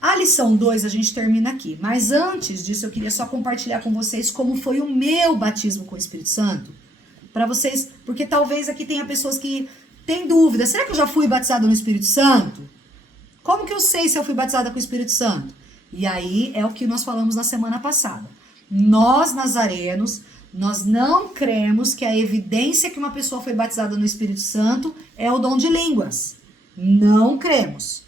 A lição 2 a gente termina aqui, mas antes disso eu queria só compartilhar com vocês como foi o meu batismo com o Espírito Santo, para vocês, porque talvez aqui tenha pessoas que têm dúvida, será que eu já fui batizada no Espírito Santo? Como que eu sei se eu fui batizada com o Espírito Santo? E aí é o que nós falamos na semana passada. Nós, nazarenos, nós não cremos que a evidência que uma pessoa foi batizada no Espírito Santo é o dom de línguas. Não cremos.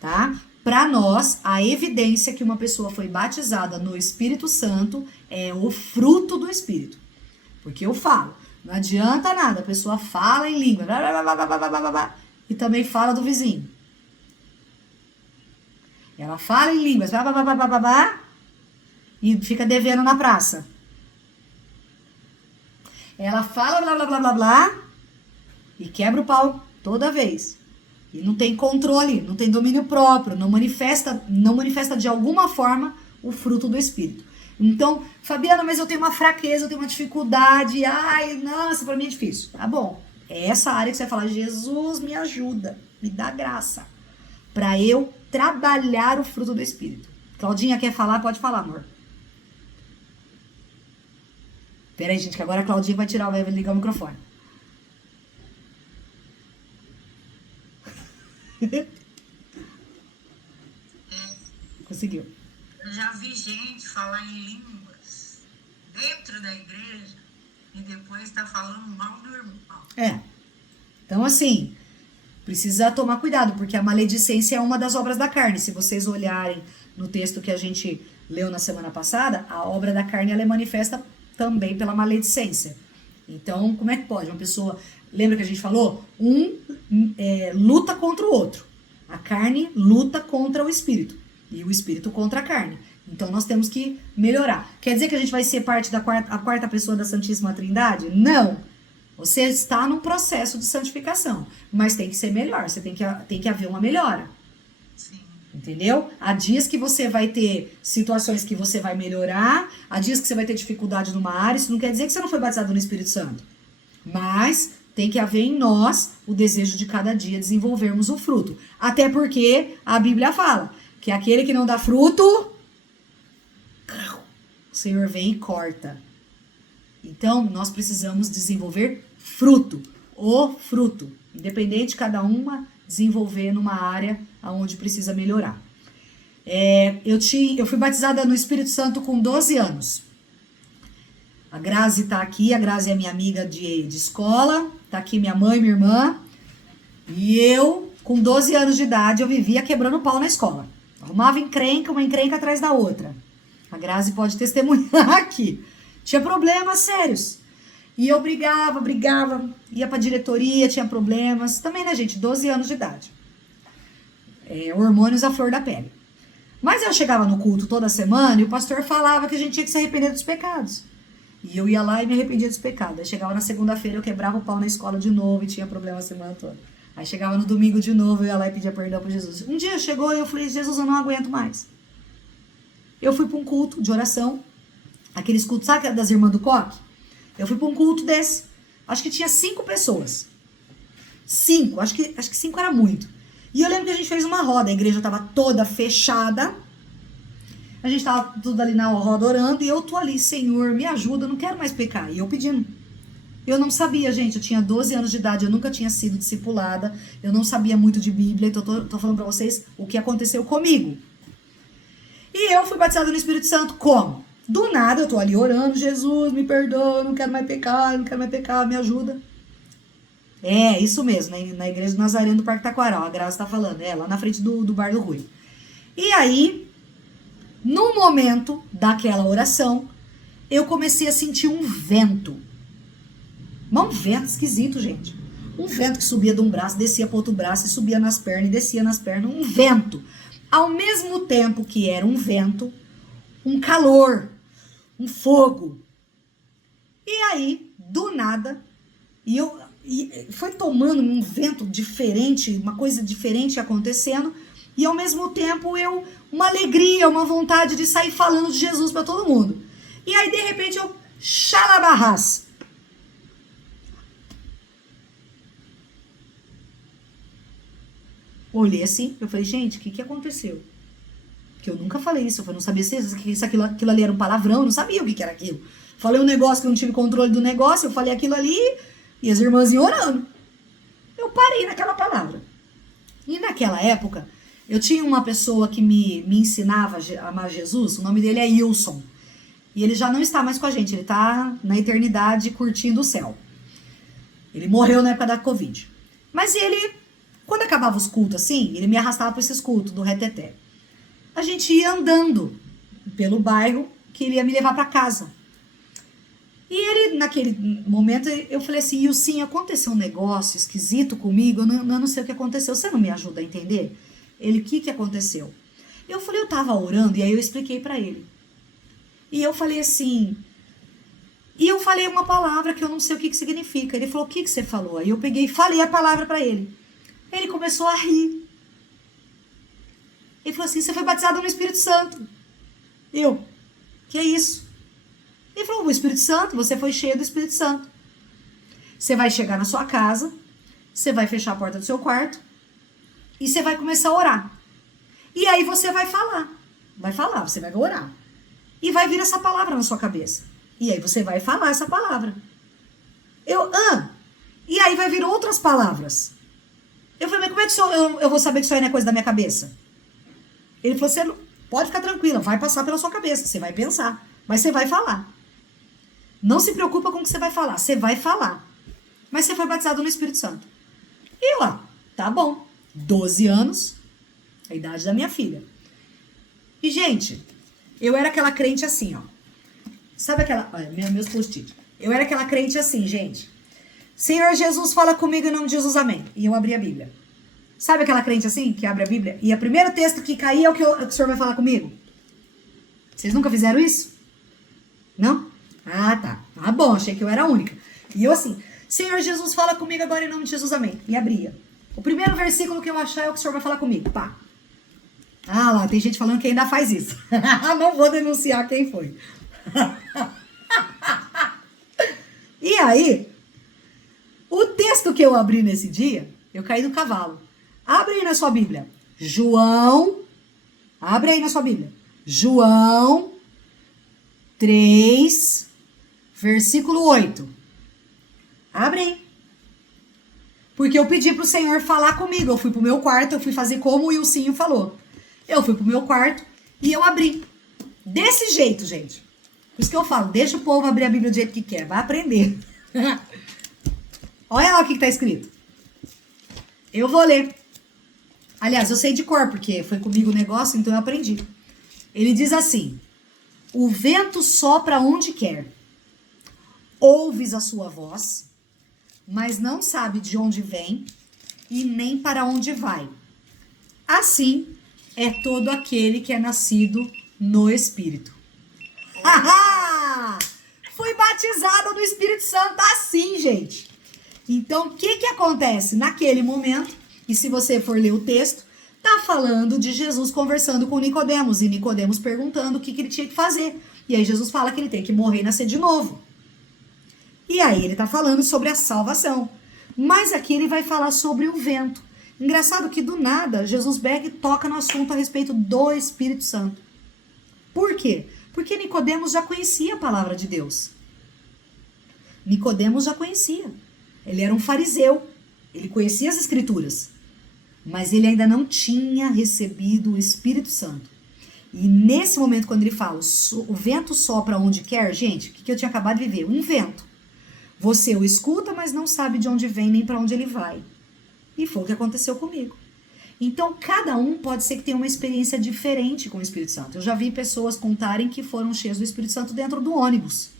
tá? Para nós, a evidência que uma pessoa foi batizada no Espírito Santo é o fruto do Espírito. Porque eu falo, não adianta nada, a pessoa fala em língua, e também fala do vizinho. Ela fala em línguas, e fica devendo na praça. Ela fala blá blá blá blá blá e quebra o pau toda vez. E não tem controle, não tem domínio próprio, não manifesta de alguma forma o fruto do Espírito. Então, Fabiana, mas eu tenho uma fraqueza, eu tenho uma dificuldade, ai, nossa, pra mim é difícil. Tá bom, é essa área que você vai falar, Jesus, me ajuda, me dá graça, pra eu trabalhar o fruto do Espírito. Claudinha quer falar? Pode falar, amor. Peraí, gente, que agora a Claudinha vai ligar o microfone. Conseguiu. Eu já vi gente falar em línguas dentro da igreja e depois tá falando mal do irmão. Então, assim, precisa tomar cuidado, porque a maledicência é uma das obras da carne. Se vocês olharem no texto que a gente leu na semana passada, a obra da carne ela é manifesta também pela maledicência. Então, como é que pode? Uma pessoa... Lembra que a gente falou? Luta contra o outro. A carne luta contra o espírito. E o espírito contra a carne. Então, nós temos que melhorar. Quer dizer que a gente vai ser parte da quarta pessoa da Santíssima Trindade? Não. Você está num processo de santificação. Mas tem que ser melhor. Tem que haver uma melhora. Sim. Entendeu? Há dias que você vai ter situações que você vai melhorar. Há dias que você vai ter dificuldade numa área. Isso não quer dizer que você não foi batizado no Espírito Santo. Mas... tem que haver em nós o desejo de cada dia desenvolvermos o fruto. Até porque a Bíblia fala que aquele que não dá fruto, o Senhor vem e corta. Então, nós precisamos desenvolver fruto. O fruto. Independente de cada uma desenvolver numa área onde precisa melhorar. Eu fui batizada no Espírito Santo com 12 anos. A Grazi tá aqui, a Grazi é minha amiga de escola, tá aqui minha mãe, minha irmã, e eu, com 12 anos de idade, eu vivia quebrando pau na escola. Arrumava encrenca, uma encrenca atrás da outra. A Grazi pode testemunhar aqui. Tinha problemas sérios. E eu brigava, ia pra diretoria, tinha problemas. Também, né, gente, 12 anos de idade. Hormônios à flor da pele. Mas eu chegava no culto toda semana e o pastor falava que a gente tinha que se arrepender dos pecados. E eu ia lá e me arrependia dos pecados. Aí chegava na segunda-feira, eu quebrava o pau na escola de novo e tinha problema a semana toda. Aí chegava no domingo de novo, eu ia lá e pedia perdão para Jesus. Um dia chegou e eu falei, Jesus, eu não aguento mais. Eu fui para um culto de oração, aqueles cultos, sabe das irmãs do coque? Eu fui para um culto desse. Acho que tinha 5 pessoas. 5, acho que 5 era muito. E eu lembro que a gente fez uma roda, a igreja estava toda fechada. A gente tava tudo ali na roda orando e eu tô ali, Senhor, me ajuda, eu não quero mais pecar. E eu pedindo. Eu não sabia, gente, eu tinha 12 anos de idade, eu nunca tinha sido discipulada, eu não sabia muito de Bíblia, então tô falando pra vocês o que aconteceu comigo. E eu fui batizada no Espírito Santo, como? Do nada, eu tô ali orando, Jesus, me perdoa, eu não quero mais pecar, me ajuda. Isso mesmo, né? Na igreja do Nazareno do Parque Taquaral, a Graça tá falando, lá na frente do Bar do Rui. E aí... no momento daquela oração, eu comecei a sentir um vento. Mas um vento esquisito, gente. Um vento que subia de um braço, descia para outro braço, e subia nas pernas, e descia nas pernas. Um vento. Ao mesmo tempo que era um vento, um calor, um fogo. E aí, do nada, e foi tomando um vento diferente, uma coisa diferente acontecendo, e ao mesmo tempo uma alegria, uma vontade de sair falando de Jesus para todo mundo. E aí, de repente, eu xalabarras. Olhei assim, eu falei, gente, o que aconteceu? Porque eu nunca falei isso, eu não sabia se aquilo ali era um palavrão, eu não sabia o que era aquilo. Falei um negócio que eu não tive controle do negócio, eu falei aquilo ali e as irmãs iam orando. Eu parei naquela palavra. E naquela época... eu tinha uma pessoa que me ensinava a amar Jesus, o nome dele é Wilson. E ele já não está mais com a gente, ele está na eternidade curtindo o céu. Ele morreu na época da Covid. Mas ele Quando acabava os cultos assim, ele me arrastava para esses cultos do reteté. A gente ia andando pelo bairro que ele ia me levar para casa. E ele, naquele momento, eu falei assim, Ilcinho, aconteceu um negócio esquisito comigo, eu não sei o que aconteceu, você não me ajuda a entender? Ele, o que aconteceu? Eu falei, eu tava orando, e aí eu expliquei para ele. E eu falei assim, e eu falei uma palavra que eu não sei o que significa. Ele falou, o que você falou? Aí eu peguei e falei a palavra para ele. Ele começou a rir. Ele falou assim, você foi batizado no Espírito Santo. Eu, que é isso? Ele falou, o Espírito Santo, você foi cheio do Espírito Santo. Você vai chegar na sua casa, você vai fechar a porta do seu quarto e você vai começar a orar. E aí você vai falar, você vai orar. E vai vir essa palavra na sua cabeça. E aí você vai falar essa palavra. E aí vai vir outras palavras. Eu falei, mas como é que eu vou saber que isso aí não é coisa da minha cabeça? Ele falou, você pode ficar tranquila, vai passar pela sua cabeça, você vai pensar, mas você vai falar. Não se preocupa com o que você vai falar, você vai falar. Mas você foi batizado no Espírito Santo. E eu, tá bom, 12 anos, a idade da minha filha. E, gente, eu era aquela crente assim, ó. Sabe aquela... Olha, meus post-it. Eu era aquela crente assim, gente. Senhor Jesus, fala comigo em nome de Jesus, amém. E eu abri a Bíblia. Sabe aquela crente assim, que abre a Bíblia? E o primeiro texto que cair é o que o senhor vai falar comigo? Vocês nunca fizeram isso? Não? Ah, tá. Ah, bom, achei que eu era a única. E eu assim, Senhor Jesus, fala comigo agora em nome de Jesus, amém. E abria. O primeiro versículo que eu achar é o que o senhor vai falar comigo. Pá. Ah lá, tem gente falando que ainda faz isso. Não vou denunciar quem foi. E aí, o texto que eu abri nesse dia, eu caí do cavalo. Abre aí na sua Bíblia. Abre aí na sua Bíblia. João 3, versículo 8. Abre aí. Porque eu pedi pro Senhor falar comigo. Eu fui pro meu quarto, eu fui fazer como o Ilcinho falou. Eu fui pro meu quarto e eu abri. Desse jeito, gente. Por isso que eu falo, deixa o povo abrir a Bíblia do jeito que quer. Vai aprender. Olha lá o que tá escrito. Eu vou ler. Aliás, eu sei de cor, porque foi comigo o negócio, então eu aprendi. Ele diz assim, o vento sopra onde quer. Ouves a sua voz, mas não sabe de onde vem e nem para onde vai. Assim é todo aquele que é nascido no Espírito. Fui batizado no Espírito Santo assim, gente. Então, o que acontece naquele momento? E se você for ler o texto, tá falando de Jesus conversando com Nicodemos. E Nicodemos perguntando o que ele tinha que fazer. E aí Jesus fala que ele tem que morrer e nascer de novo. E aí ele tá falando sobre a salvação. Mas aqui ele vai falar sobre o vento. Engraçado que do nada, Jesus Beck toca no assunto a respeito do Espírito Santo. Por quê? Porque Nicodemos já conhecia a palavra de Deus. Nicodemos já conhecia. Ele era um fariseu. Ele conhecia as Escrituras. Mas ele ainda não tinha recebido o Espírito Santo. E nesse momento, quando ele fala, o vento sopra onde quer, gente, o que eu tinha acabado de viver? Um vento. Você o escuta, mas não sabe de onde vem nem para onde ele vai. E foi o que aconteceu comigo. Então, cada um pode ser que tenha uma experiência diferente com o Espírito Santo. Eu já vi pessoas contarem que foram cheias do Espírito Santo dentro do ônibus.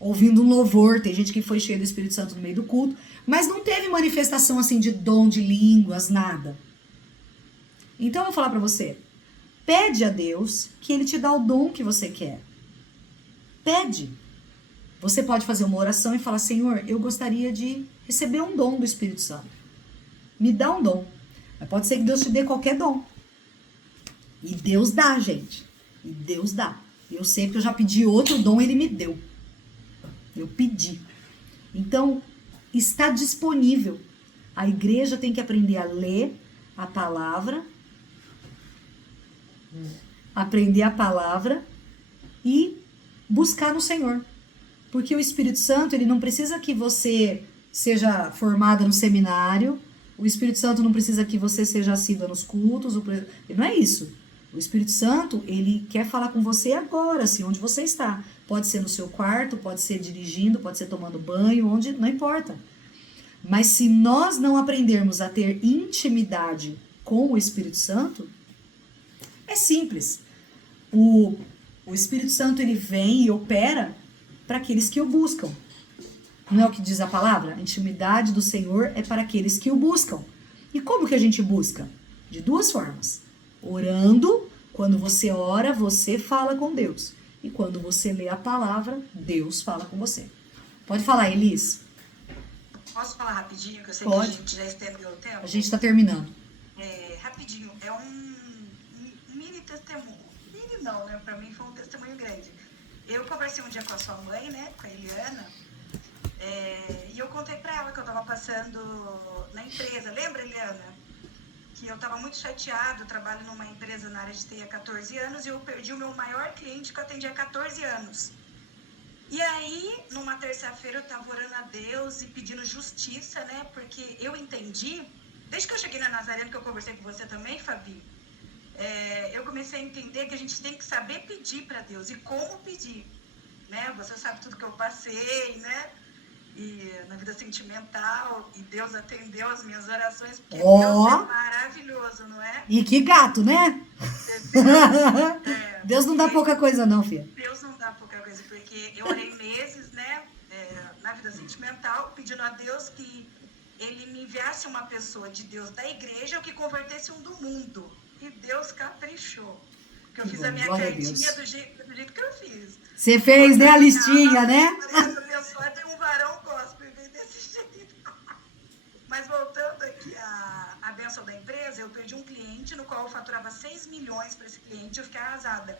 Ouvindo um louvor, tem gente que foi cheia do Espírito Santo no meio do culto, mas não teve manifestação assim de dom de línguas, nada. Então, eu vou falar para você, pede a Deus que Ele te dá o dom que você quer. Pede. Você pode fazer uma oração e falar, Senhor, eu gostaria de receber um dom do Espírito Santo. Me dá um dom. Mas pode ser que Deus te dê qualquer dom. E Deus dá, gente. E Deus dá. Eu sei que eu já pedi outro dom e Ele me deu. Eu pedi. Então, está disponível. A igreja tem que aprender a ler a palavra, e buscar no Senhor. Porque o Espírito Santo, ele não precisa que você seja formada no seminário, o Espírito Santo não precisa que você seja assídua nos cultos, não é isso. O Espírito Santo, ele quer falar com você agora, assim, onde você está. Pode ser no seu quarto, pode ser dirigindo, pode ser tomando banho, onde, não importa. Mas se nós não aprendermos a ter intimidade com o Espírito Santo, é simples. O Espírito Santo, ele vem e opera para aqueles que o buscam. Não é o que diz a palavra? A intimidade do Senhor é para aqueles que o buscam. E como que a gente busca? De duas formas. Orando, quando você ora, você fala com Deus. E quando você lê a palavra, Deus fala com você. Pode falar, Elis. Posso falar rapidinho, que eu sei Pode. que a gente já estendeu o tempo? A gente está terminando. Rapidinho, é um mini testemunho. Mini não, né? Pra mim foi um testemunho grande. Eu conversei um dia com a sua mãe, né? Com a Eliana. E eu contei pra ela que eu tava passando na empresa. Lembra, Eliana? Que eu tava muito chateado. Eu trabalho numa empresa na área de TI há 14 anos e eu perdi o meu maior cliente que eu atendi há 14 anos. E aí, numa terça-feira, eu tava orando a Deus e pedindo justiça, né? Porque eu entendi, desde que eu cheguei na Nazareno, que eu conversei com você também, Fabi, eu comecei a entender que a gente tem que saber pedir para Deus e como pedir, né? Você sabe tudo que eu passei, né? E na vida sentimental, e Deus atendeu as minhas orações, porque Deus é maravilhoso, não é? E que gato, né? Deus não dá pouca coisa não, filha. Deus não dá pouca coisa, porque eu orei meses, né, na vida sentimental, pedindo a Deus que Ele me enviasse uma pessoa de Deus da igreja ou que convertesse um do mundo. E Deus caprichou. Porque eu fiz a minha cartinha do jeito que eu fiz. Você fez, né, a listinha, né? Abençoado e um varão gospel, desse jeito. Mas voltando aqui à bênção da empresa, eu perdi um cliente no qual eu faturava 6 milhões para esse cliente, eu fiquei arrasada.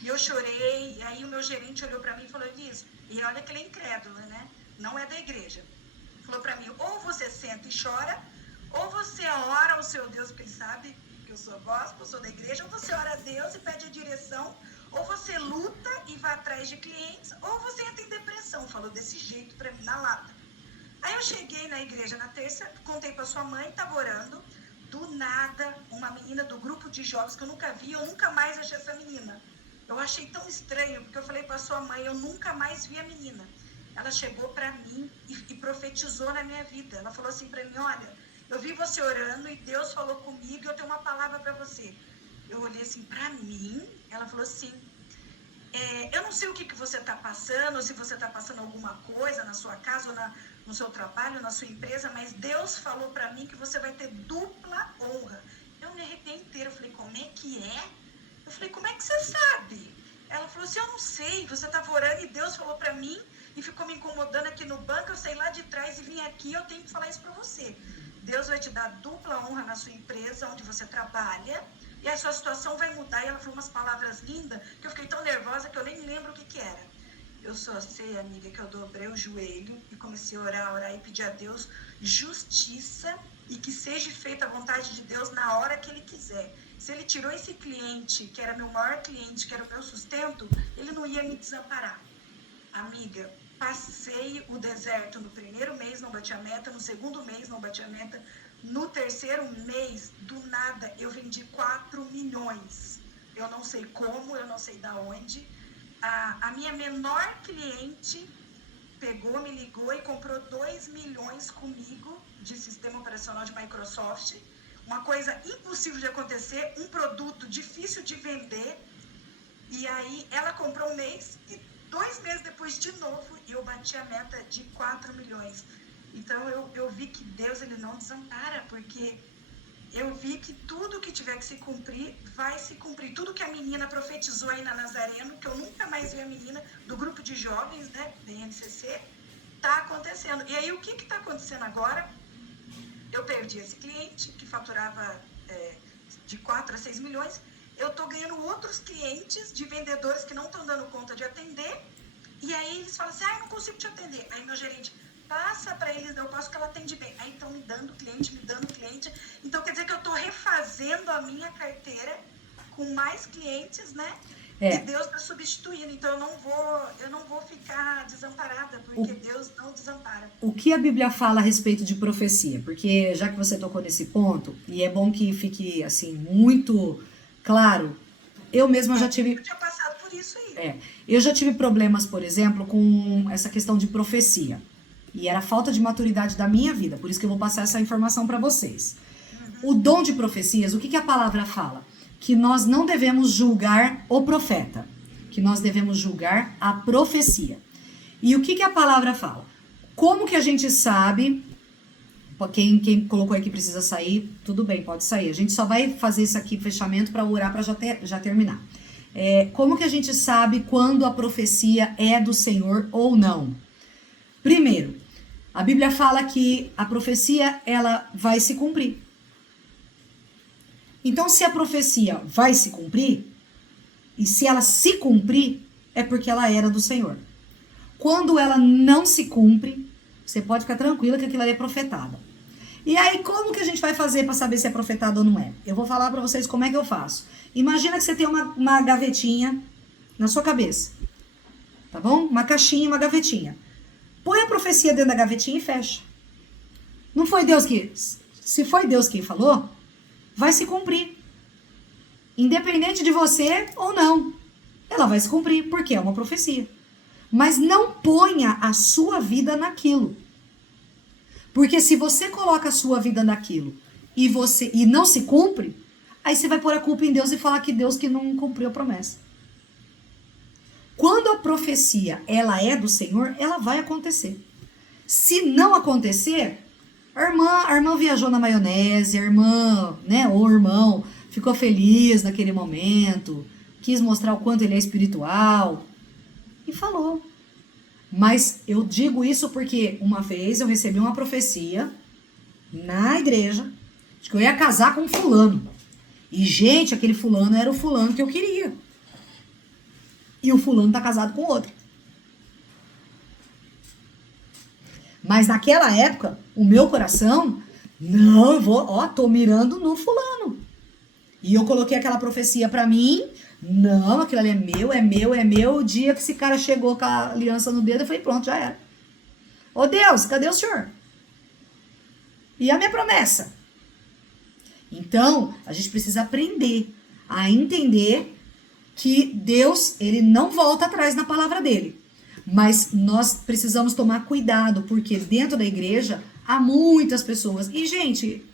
E eu chorei, e aí o meu gerente olhou para mim e falou, Liz, e olha que ele é incrédulo, né? Não é da igreja. Falou para mim, ou você senta e chora, ou você ora ao seu Deus, porque ele sabe que eu sou gospel, sou da igreja, ou você ora a Deus e pede a direção, ou você luta e vai atrás de clientes, ou você entra em depressão. Falou desse jeito para mim, na lata. Aí eu cheguei na igreja na terça, contei para sua mãe, estava orando, do nada, uma menina do grupo de jovens que eu nunca vi, eu nunca mais achei essa menina. Eu achei tão estranho, porque eu falei para sua mãe, eu nunca mais vi a menina. Ela chegou para mim e profetizou na minha vida. Ela falou assim para mim, olha, eu vi você orando e Deus falou comigo e eu tenho uma palavra para você. Eu olhei assim, para mim? Ela falou assim, eu não sei o que você está passando, ou se você está passando alguma coisa na sua casa, ou no seu trabalho, na sua empresa, mas Deus falou para mim que você vai ter dupla honra. Eu me arrepiei inteira, eu falei, como é que é? Eu falei, como é que você sabe? Ela falou assim, eu não sei, você estava orando e Deus falou para mim e ficou me incomodando aqui no banco, eu saí lá de trás e vim aqui, eu tenho que falar isso para você. Deus vai te dar dupla honra na sua empresa, onde você trabalha, e a sua situação vai mudar. E ela falou umas palavras lindas, que eu fiquei tão nervosa que eu nem lembro o que era. Eu só sei, amiga, que eu dobrei o joelho e comecei a orar e pedir a Deus justiça e que seja feita a vontade de Deus na hora que Ele quiser. Se Ele tirou esse cliente, que era meu maior cliente, que era o meu sustento, Ele não ia me desamparar. Amiga, passei o deserto no primeiro mês, não bati a meta, no segundo mês não bati a meta, no terceiro mês, do nada, eu vendi 4 milhões. Eu não sei como, eu não sei da onde. A minha menor cliente pegou, me ligou e comprou 2 milhões comigo de sistema operacional de Microsoft. Uma coisa impossível de acontecer, um produto difícil de vender. E aí ela comprou um mês e 2 meses depois de novo eu bati a meta de 4 milhões. Então eu vi que Deus, Ele não desampara, porque eu vi que tudo que tiver que se cumprir, vai se cumprir. Tudo que a menina profetizou aí na Nazareno, que eu nunca mais vi a menina do grupo de jovens, né, da INCC, tá acontecendo. E aí o que tá acontecendo agora? Eu perdi esse cliente que faturava de 4 a 6 milhões. Eu tô ganhando outros clientes de vendedores que não estão dando conta de atender. E aí eles falam assim, eu não consigo te atender. Aí meu gerente, passa para eles, eu posso que ela atende bem. Aí estão me dando cliente. Então quer dizer que eu estou refazendo a minha carteira com mais clientes, né? E Deus está substituindo. Então eu não vou ficar desamparada, porque Deus não desampara. O que a Bíblia fala a respeito de profecia? Porque já que você tocou nesse ponto, e é bom que fique assim muito claro, eu mesma já tive... Eu tinha passado por isso aí. Eu já tive problemas, por exemplo, com essa questão de profecia. E era a falta de maturidade da minha vida. Por isso que eu vou passar essa informação para vocês. O dom de profecias, o que a palavra fala? Que nós não devemos julgar o profeta. Que nós devemos julgar a profecia. E o que a palavra fala? Como que a gente sabe... Quem colocou aqui precisa sair, tudo bem, pode sair. A gente só vai fazer isso aqui, fechamento, para orar, para já terminar. Como que a gente sabe quando a profecia é do Senhor ou não? Primeiro, a Bíblia fala que a profecia, ela vai se cumprir. Então, se a profecia vai se cumprir, e se ela se cumprir, é porque ela era do Senhor. Quando ela não se cumpre, você pode ficar tranquila que aquilo ali é profetada. E aí, como que a gente vai fazer para saber se é profetada ou não é? Eu vou falar para vocês como é que eu faço. Imagina que você tem uma gavetinha na sua cabeça. Tá bom? Uma caixinha, uma gavetinha. Põe a profecia dentro da gavetinha e fecha. Não foi Deus que... Se foi Deus quem falou, vai se cumprir. Independente de você ou não. Ela vai se cumprir, porque é uma profecia. Mas não ponha a sua vida naquilo. Porque se você coloca a sua vida naquilo e não se cumpre, aí você vai pôr a culpa em Deus e falar que Deus que não cumpriu a promessa. Quando a profecia ela é do Senhor, ela vai acontecer. Se não acontecer, a irmã viajou na maionese, a irmã, né, ou o irmão ficou feliz naquele momento, quis mostrar o quanto ele é espiritual e falou. Mas eu digo isso porque uma vez eu recebi uma profecia na igreja de que eu ia casar com um fulano. E, gente, aquele fulano era o fulano que eu queria. E o fulano tá casado com outro. Mas naquela época, o meu coração, não, eu vou, tô mirando no fulano. E eu coloquei aquela profecia pra mim. Não, aquilo ali é meu, é meu, é meu. O dia que esse cara chegou com a aliança no dedo, eu falei, pronto, já era. Ô Deus, cadê o senhor? E a minha promessa? Então, a gente precisa aprender a entender que Deus, ele não volta atrás na palavra dele. Mas nós precisamos tomar cuidado, porque dentro da igreja há muitas pessoas. E, gente,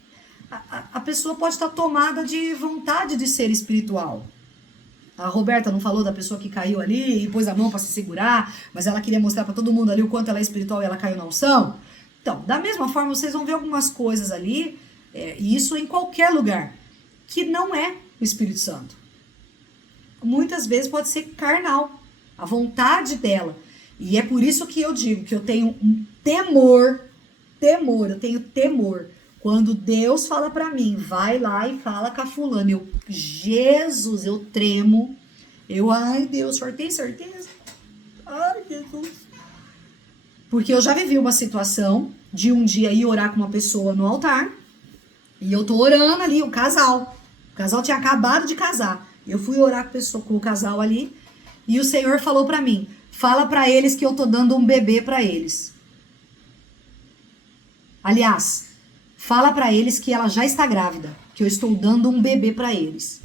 a pessoa pode estar tomada de vontade de ser espiritual. A Roberta não falou da pessoa que caiu ali e pôs a mão para se segurar, mas ela queria mostrar para todo mundo ali o quanto ela é espiritual e ela caiu na unção. Então, da mesma forma, vocês vão ver algumas coisas ali, e isso em qualquer lugar, que não é o Espírito Santo. Muitas vezes pode ser carnal, a vontade dela. E é por isso que eu digo que eu tenho um temor, eu tenho temor. Quando Deus fala pra mim, vai lá e fala com a fulana, Jesus, eu tremo. Ai Deus, o senhor tem certeza? Ai Jesus. Porque eu já vivi uma situação de um dia ir orar com uma pessoa no altar, e eu tô orando ali, o casal tinha acabado de casar. Eu fui orar com o casal ali, e o Senhor falou pra mim, fala pra eles que eu tô dando um bebê pra eles. Aliás, fala pra eles que ela já está grávida, que eu estou dando um bebê pra eles.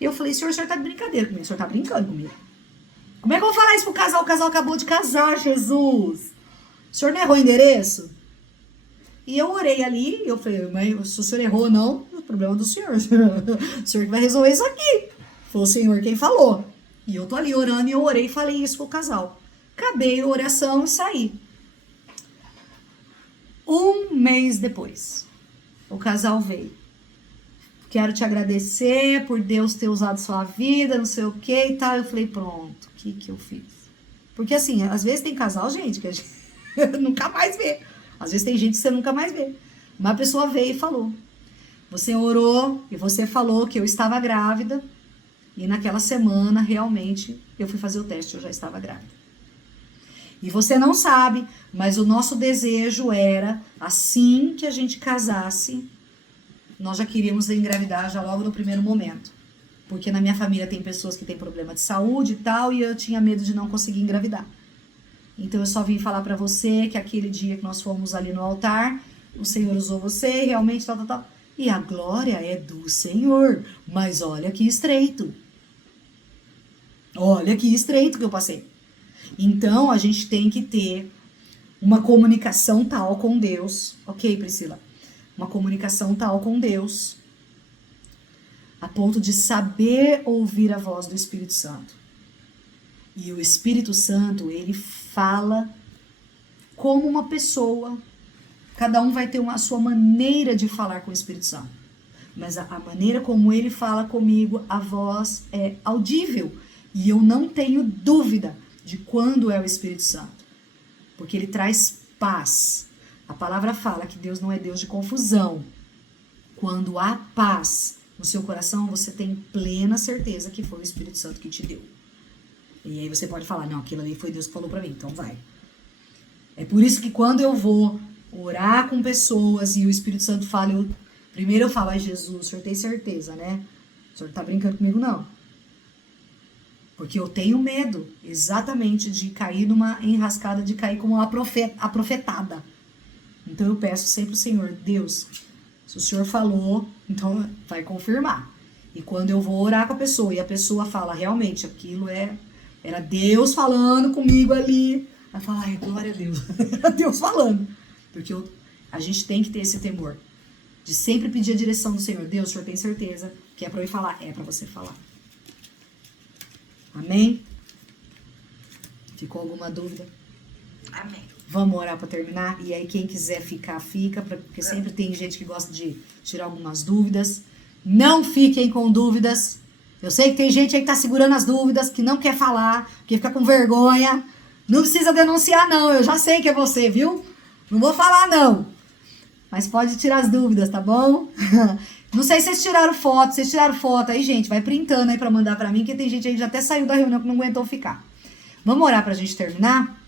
Eu falei, senhor tá de brincadeira comigo, o senhor tá brincando comigo. Como é que eu vou falar isso pro casal? O casal acabou de casar, Jesus. O senhor não errou o endereço? E eu orei ali, eu falei, mas se o senhor errou ou não, o problema é do senhor. O senhor que vai resolver isso aqui. Foi o senhor quem falou. E eu tô ali orando e eu orei e falei isso pro casal. Acabei a oração e saí. Um mês depois, o casal veio. Quero te agradecer por Deus ter usado sua vida, não sei o que e tal. Eu falei, pronto, o que eu fiz? Porque assim, às vezes tem casal, gente, que a gente nunca mais vê. Às vezes tem gente que você nunca mais vê. Uma pessoa veio e falou. Você orou e você falou que eu estava grávida. E naquela semana, realmente, eu fui fazer o teste, eu já estava grávida. E você não sabe, mas o nosso desejo era, assim que a gente casasse, nós já queríamos engravidar já logo no primeiro momento. Porque na minha família tem pessoas que têm problema de saúde e tal, e eu tinha medo de não conseguir engravidar. Então eu só vim falar pra você que aquele dia que nós fomos ali no altar, o Senhor usou você, realmente, tal. E a glória é do Senhor. Mas olha que estreito. Olha que estreito que eu passei. Então, a gente tem que ter uma comunicação tal com Deus. Ok, Priscila? Uma comunicação tal com Deus, a ponto de saber ouvir a voz do Espírito Santo. E o Espírito Santo, ele fala como uma pessoa. Cada um vai ter a sua maneira de falar com o Espírito Santo. Mas a maneira como ele fala comigo, a voz é audível. E eu não tenho dúvida de quando é o Espírito Santo. Porque ele traz paz. A palavra fala que Deus não é Deus de confusão. Quando há paz no seu coração, você tem plena certeza que foi o Espírito Santo que te deu. E aí você pode falar, não, aquilo ali foi Deus que falou pra mim, então vai. É por isso que quando eu vou orar com pessoas e o Espírito Santo fala, primeiro eu falo, ai Jesus, o senhor tem certeza, né? O senhor não tá brincando comigo, não. Porque eu tenho medo, exatamente, de cair numa enrascada, de cair como a profetada. Então eu peço sempre ao Senhor, Deus, se o Senhor falou, então vai confirmar. E quando eu vou orar com a pessoa e a pessoa fala, realmente, aquilo era Deus falando comigo ali. Aí fala, ai, glória a Deus. Era Deus falando. Porque a gente tem que ter esse temor. De sempre pedir a direção do Senhor. Deus, o Senhor tem certeza que é pra eu ir falar? É pra você falar. Amém? Ficou alguma dúvida? Amém. Vamos orar para terminar? E aí quem quiser ficar, fica. Porque sempre tem gente que gosta de tirar algumas dúvidas. Não fiquem com dúvidas. Eu sei que tem gente aí que tá segurando as dúvidas, que não quer falar, que fica com vergonha. Não precisa denunciar, não. Eu já sei que é você, viu? Não vou falar, não. Mas pode tirar as dúvidas, tá bom? Não sei se vocês tiraram foto. Vocês tiraram foto aí, gente. Vai printando aí pra mandar pra mim, que tem gente aí que já até saiu da reunião que não aguentou ficar. Vamos orar pra gente terminar?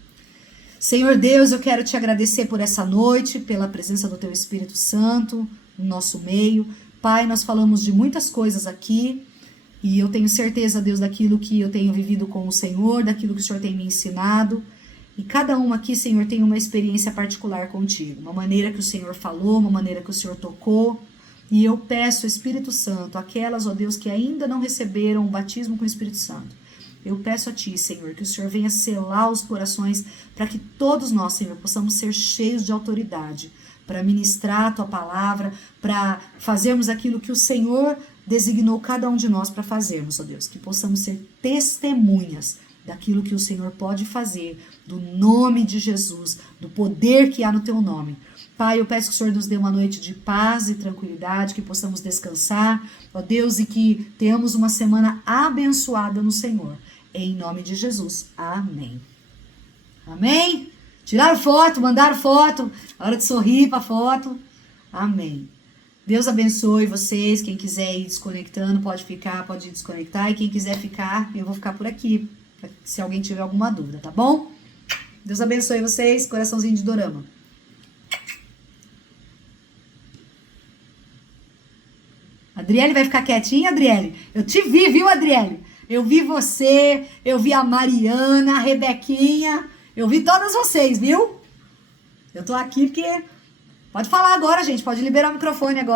Senhor Deus, eu quero te agradecer por essa noite, pela presença do Teu Espírito Santo no nosso meio. Pai, nós falamos de muitas coisas aqui. E eu tenho certeza, Deus, daquilo que eu tenho vivido com o Senhor, daquilo que o Senhor tem me ensinado. E cada um aqui, Senhor, tem uma experiência particular contigo. Uma maneira que o Senhor falou, uma maneira que o Senhor tocou. E eu peço, Espírito Santo, aquelas, ó Deus, que ainda não receberam o batismo com o Espírito Santo. Eu peço a Ti, Senhor, que o Senhor venha selar os corações para que todos nós, Senhor, possamos ser cheios de autoridade para ministrar a Tua palavra, para fazermos aquilo que o Senhor designou cada um de nós para fazermos, ó Deus. Que possamos ser testemunhas daquilo que o Senhor pode fazer, do nome de Jesus, do poder que há no Teu nome. Pai, eu peço que o Senhor nos dê uma noite de paz e tranquilidade, que possamos descansar, ó Deus, e que tenhamos uma semana abençoada no Senhor. Em nome de Jesus. Amém. Amém? Tiraram foto, mandaram foto, hora de sorrir para foto. Amém. Deus abençoe vocês. Quem quiser ir desconectando, pode ficar, pode desconectar. E quem quiser ficar, eu vou ficar por aqui, se alguém tiver alguma dúvida, tá bom? Deus abençoe vocês. Coraçãozinho de dorama. Adriele vai ficar quietinha, Adriele? Eu te vi, viu, Adriele? Eu vi você, eu vi a Mariana, a Rebequinha, eu vi todas vocês, viu? Eu tô aqui porque... Pode falar agora, gente, pode liberar o microfone agora.